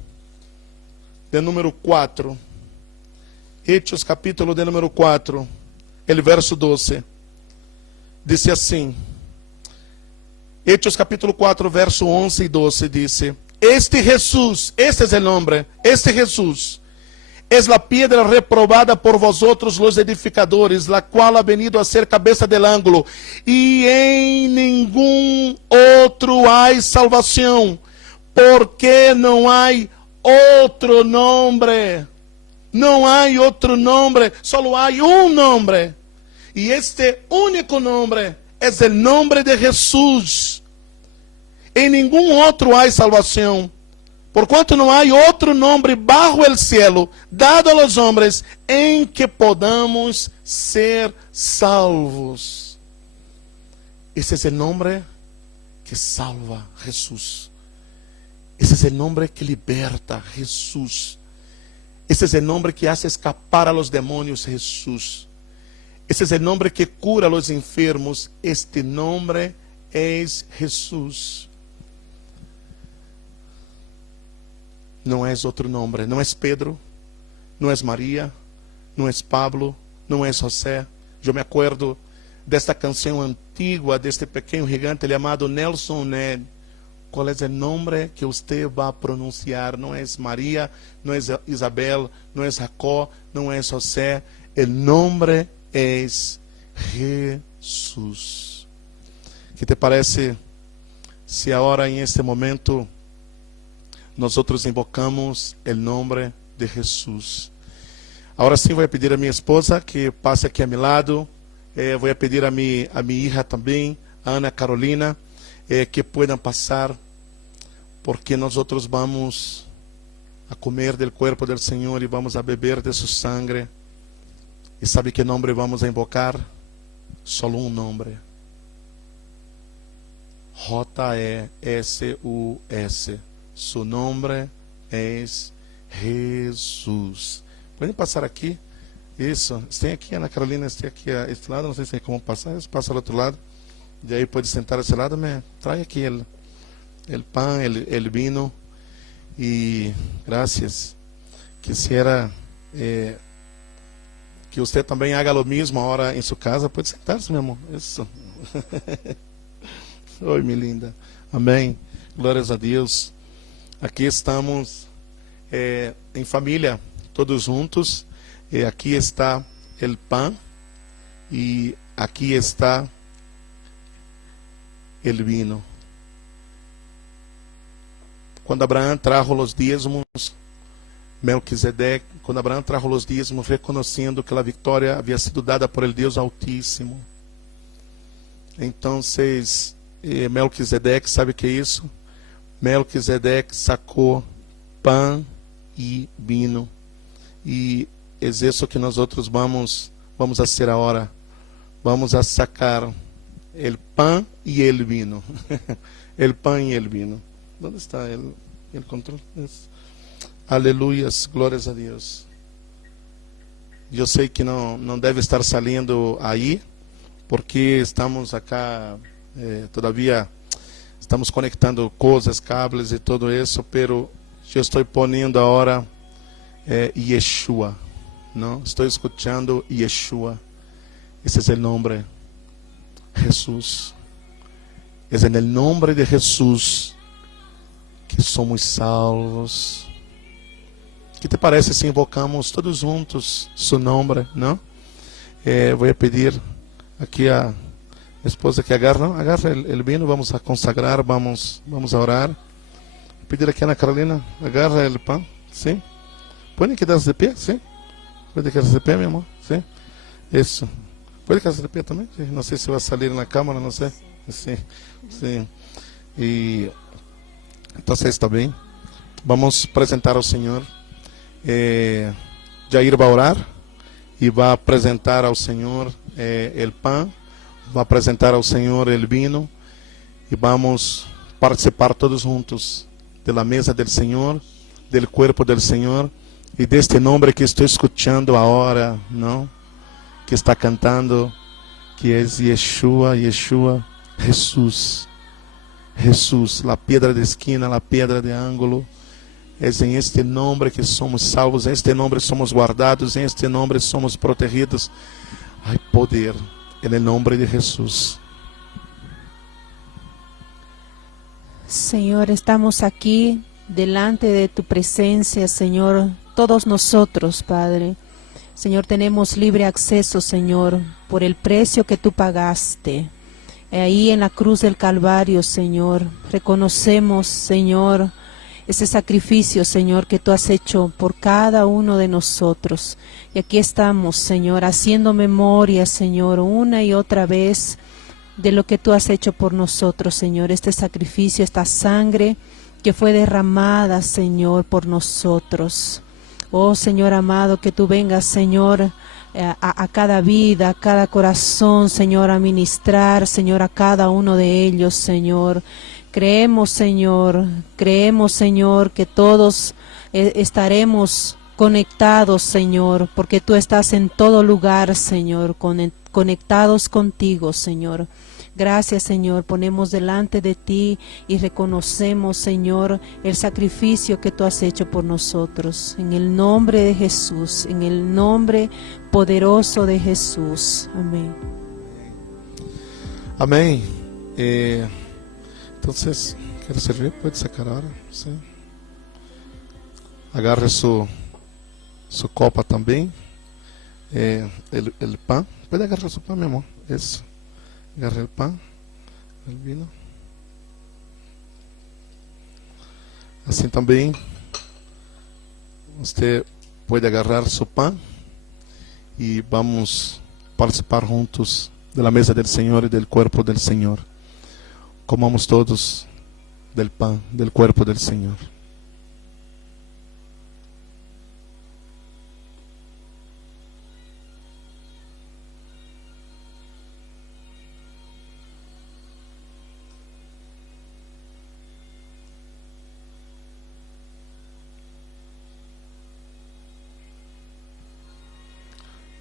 de número 4. Hechos capítulo de número 4. El verso 12. Diz assim. Hechos capítulo 4, verso 11 e 12 diz: Este Jesús, este es el nombre, este Jesús, es la piedra reprobada por vosotros los edificadores, la cual ha venido a ser cabeza del ángulo, y en ningún otro hay salvación, porque no hay outro nome, não há outro nome, só há um nome, e este único nome é o nome de Jesus. Em nenhum outro há salvação, porquanto não há outro nome bajo el cielo dado a los homens em que podamos ser salvos. Esse é o nome que salva, Jesus. Esse é o nome que liberta, Jesus. Esse é o nome que hace escapar a los demônios, Jesus. Esse é o nome que cura a los enfermos. Este nome é Jesus. Não é outro nome. Não é Pedro, não é Maria, não é Pablo, não é José. Eu me acordo desta canção antiga, deste pequeno gigante chamado Nelson Ned. Qual é o nome que você vai pronunciar? Não é Maria, não é Isabel, não é Jacó, não é José. O nome é Jesus. Que te parece se agora, em este momento, nós invocamos o nome de Jesus? Agora sim, vou pedir a minha esposa que passe aqui a meu lado. Vou pedir a minha hija também, a Ana Carolina, que puedan passar, porque nós vamos a comer del cuerpo del Senhor e vamos a beber de su sangre. E sabe que nome vamos a invocar? Só um nome. J-E-S-U-S. Su nome é Jesus. Podem passar aqui? Isso. Tem aqui, Ana Carolina, tem aqui a este lado. Não sei se tem como passar. Passa ao outro lado. E aí pode sentar a esse lado. Trae aqui o pão, o vinho. E graças. Quisiera que você também haga lo mesmo agora em sua casa. Pode sentar-se, meu amor. Isso. Oi, minha linda. Amém. Glórias a Deus. Aqui estamos em família, todos juntos. Aqui está o pão e aqui está o vinho. Quando Abraão trajo os dízimos, Melquisedeque, quando Abraão trajo os dízimos, reconhecendo que a vitória havia sido dada por el Deus Altíssimo. Então, Melquisedeque, sabe o que é isso? Melquisedeque sacou pão e vinho. E é isso que nós vamos a ser agora. Vamos a sacar o pão e o vinho. O pão e o vinho. Onde está o controle? Aleluias, glórias a Deus. Eu sei que não deve estar saindo aí, porque estamos acá todavia. Estamos conectando coisas, cables e tudo isso, pero eu estou ponendo agora Yeshua, não? Estou escutando Yeshua. Esse é o nome, Jesus. É no nome de Jesus que somos salvos. Que te parece se invocamos todos juntos seu nome, não? Vou pedir aqui a esposa que agarra o vinho, vamos a consagrar, vamos a orar. Pedir aqui a Ana Carolina, agarra o pão, sim. Pode quedar de pé, sim. Pode quedar de pé, meu amor, sim. Isso. Pode quedar de pé também? Sim. Não sei se vai sair na câmera, não sei. Sim, sim. E então está bem. Vamos apresentar ao Senhor. Jair vai orar e vai apresentar ao Senhor o pão, vai apresentar ao Senhor o vinho e vamos participar todos juntos da mesa do Senhor, do corpo do Senhor e deste nome que estou escutando agora, não? Que está cantando, que é Yeshua, Yeshua, Jesus, Jesus, a pedra de esquina, a pedra de ângulo. É em este nome que somos salvos, em este nome somos guardados, em este nome somos protegidos. Há poder no nome de Jesus. Señor, estamos aquí delante de tu presencia, Señor, todos nosotros, Padre. Señor, tenemos libre acceso, Señor, por el precio que tú pagaste. Ahí en la cruz del Calvario, Señor, reconocemos, Señor, ese sacrificio, Señor, que tú has hecho por cada uno de nosotros. Y aquí estamos, Señor, haciendo memoria, Señor, una y otra vez de lo que tú has hecho por nosotros, Señor. Este sacrificio, esta sangre que fue derramada, Señor, por nosotros. Oh, Señor amado, que tú vengas, Señor, a cada vida, a cada corazón, Señor, a ministrar, Señor, a cada uno de ellos, Señor. Creemos, Señor, que todos estaremos conectados, Señor, porque tú estás en todo lugar, Señor, conectados contigo, Señor. Gracias, Señor, ponemos delante de ti y reconocemos, Señor, el sacrificio que tú has hecho por nosotros. En el nombre de Jesús, en el nombre poderoso de Jesús. Amén. Amém. Entonces, ¿quiere servir? Puede sacar ahora. Sí. Agarre su copa también. El pan. Puede agarrar su pan, mi amor. Eso. Agarre el pan, el vino. Assim também, você pode agarrar seu pão e vamos participar juntos da mesa do Senhor e do corpo do Senhor. Comamos todos del pão, del corpo do Senhor.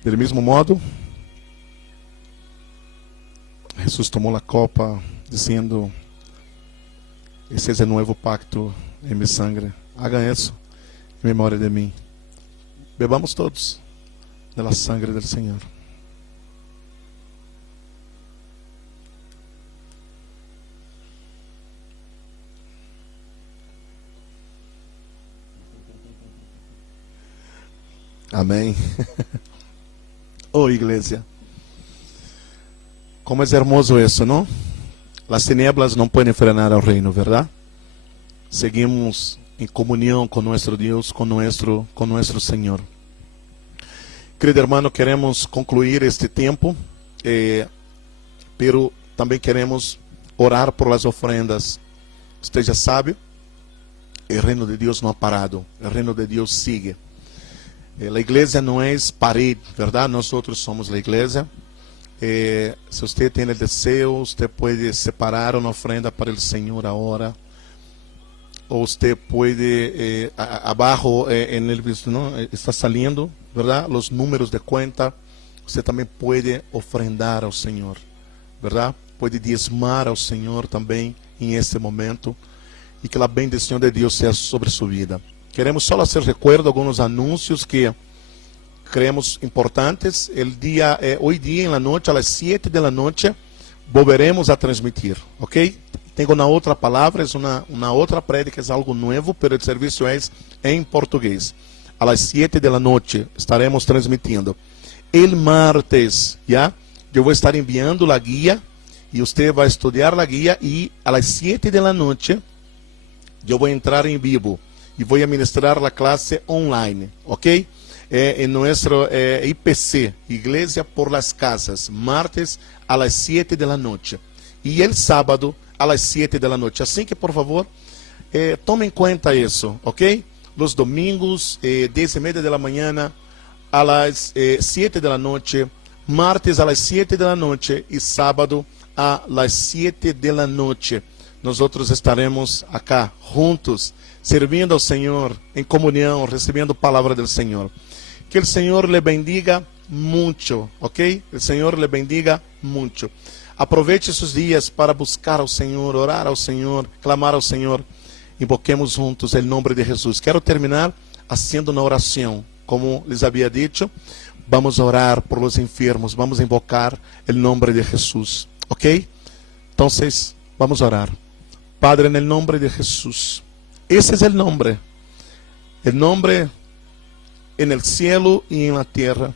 Del mismo modo, Jesus tomou a copa, dizendo: esse é o novo pacto em minha sangre. Hagan isso em memória de mim. Bebamos todos da sangre do Senhor. Amém. Oh, igreja, como é hermoso isso, não? As tinieblas não podem frenar o reino, verdade? Seguimos em comunhão com nosso Deus, com nosso Senhor. Querido irmão, queremos concluir este tempo, pero também queremos orar por las ofrendas. Você já sabe, o reino de Deus não ha parado, o reino de Deus sigue. A igreja não é parede, verdade? Nós somos a igreja. Se você tem o desejo, você pode separar uma ofrenda para o Senhor agora. Ou você pode, abaixo, não, está saliendo, verdade? Os números de conta. Você também pode ofrendar ao Senhor, verdade? Pode diezmar ao Senhor também em este momento. E que a bendição de Deus seja sobre sua vida. Queremos só hacer recuerdo algunos anuncios que creemos importantes. Hoy día en la noche, a las 7 de la noche, volveremos a transmitir, ¿ok? Tengo una otra palabra, es una otra prédica, es algo nuevo, pero el servicio es en portugués. A las 7 de la noche estaremos transmitiendo. El martes, ¿ya? Yo voy a estar enviando la guía y usted va a estudiar la guía y a las 7 de la noche yo voy a entrar en vivo. Y voy a ministrar la clase online, ¿ok? En nuestro IPC, Iglesia por las Casas, martes a las 7 de la noche. Y el sábado a las 7 de la noche. Así que, por favor, Tome en cuenta eso, ¿ok? Los domingos, 10:30 de la mañana, a las 7 de la noche, martes a las 7 de la noche y sábado a las 7 de la noche. Nosotros estaremos acá juntos, servindo ao Senhor, em comunhão, recebendo palavra do Senhor. Que o Senhor le bendiga muito, ok? O Senhor le bendiga muito. Aproveite esses dias para buscar ao Senhor, orar ao Senhor, clamar ao Senhor. Invoquemos juntos o nome de Jesus. Quero terminar haciendo uma oração. Como les había dicho, vamos a orar por los enfermos, vamos a invocar el nombre de Jesús, ¿ok? Entonces, vamos a orar. Padre, en el nombre de Jesús, ese es el nombre en el cielo y en la tierra,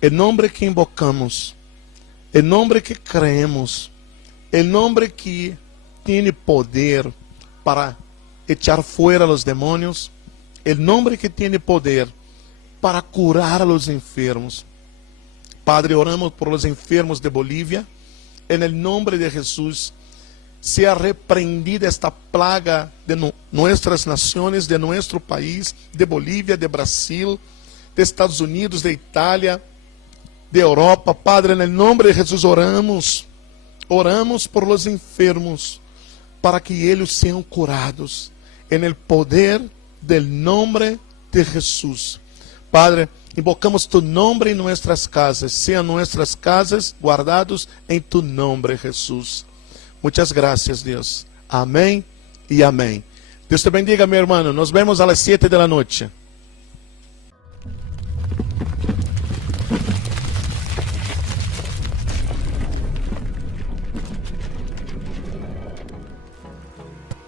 el nombre que invocamos, el nombre que creemos, el nombre que tiene poder para echar fuera los demonios, el nombre que tiene poder para curar a los enfermos. Padre, oramos por los enfermos de Bolivia. En el nombre de Jesús, sea reprendida esta plaga de nuestras naciones, de nuestro país, de Bolivia, de Brasil, de Estados Unidos, de Italia, de Europa. Padre, en el nombre de Jesús oramos por los enfermos, para que ellos sean curados, en el poder del nombre de Jesús. Padre, invocamos tu nombre en nuestras casas, sean nuestras casas guardados en tu nombre, Jesús. Muchas gracias, Dios. Amén y amén. Dios te bendiga, mi hermano. Nos vemos a las 7 de la noche.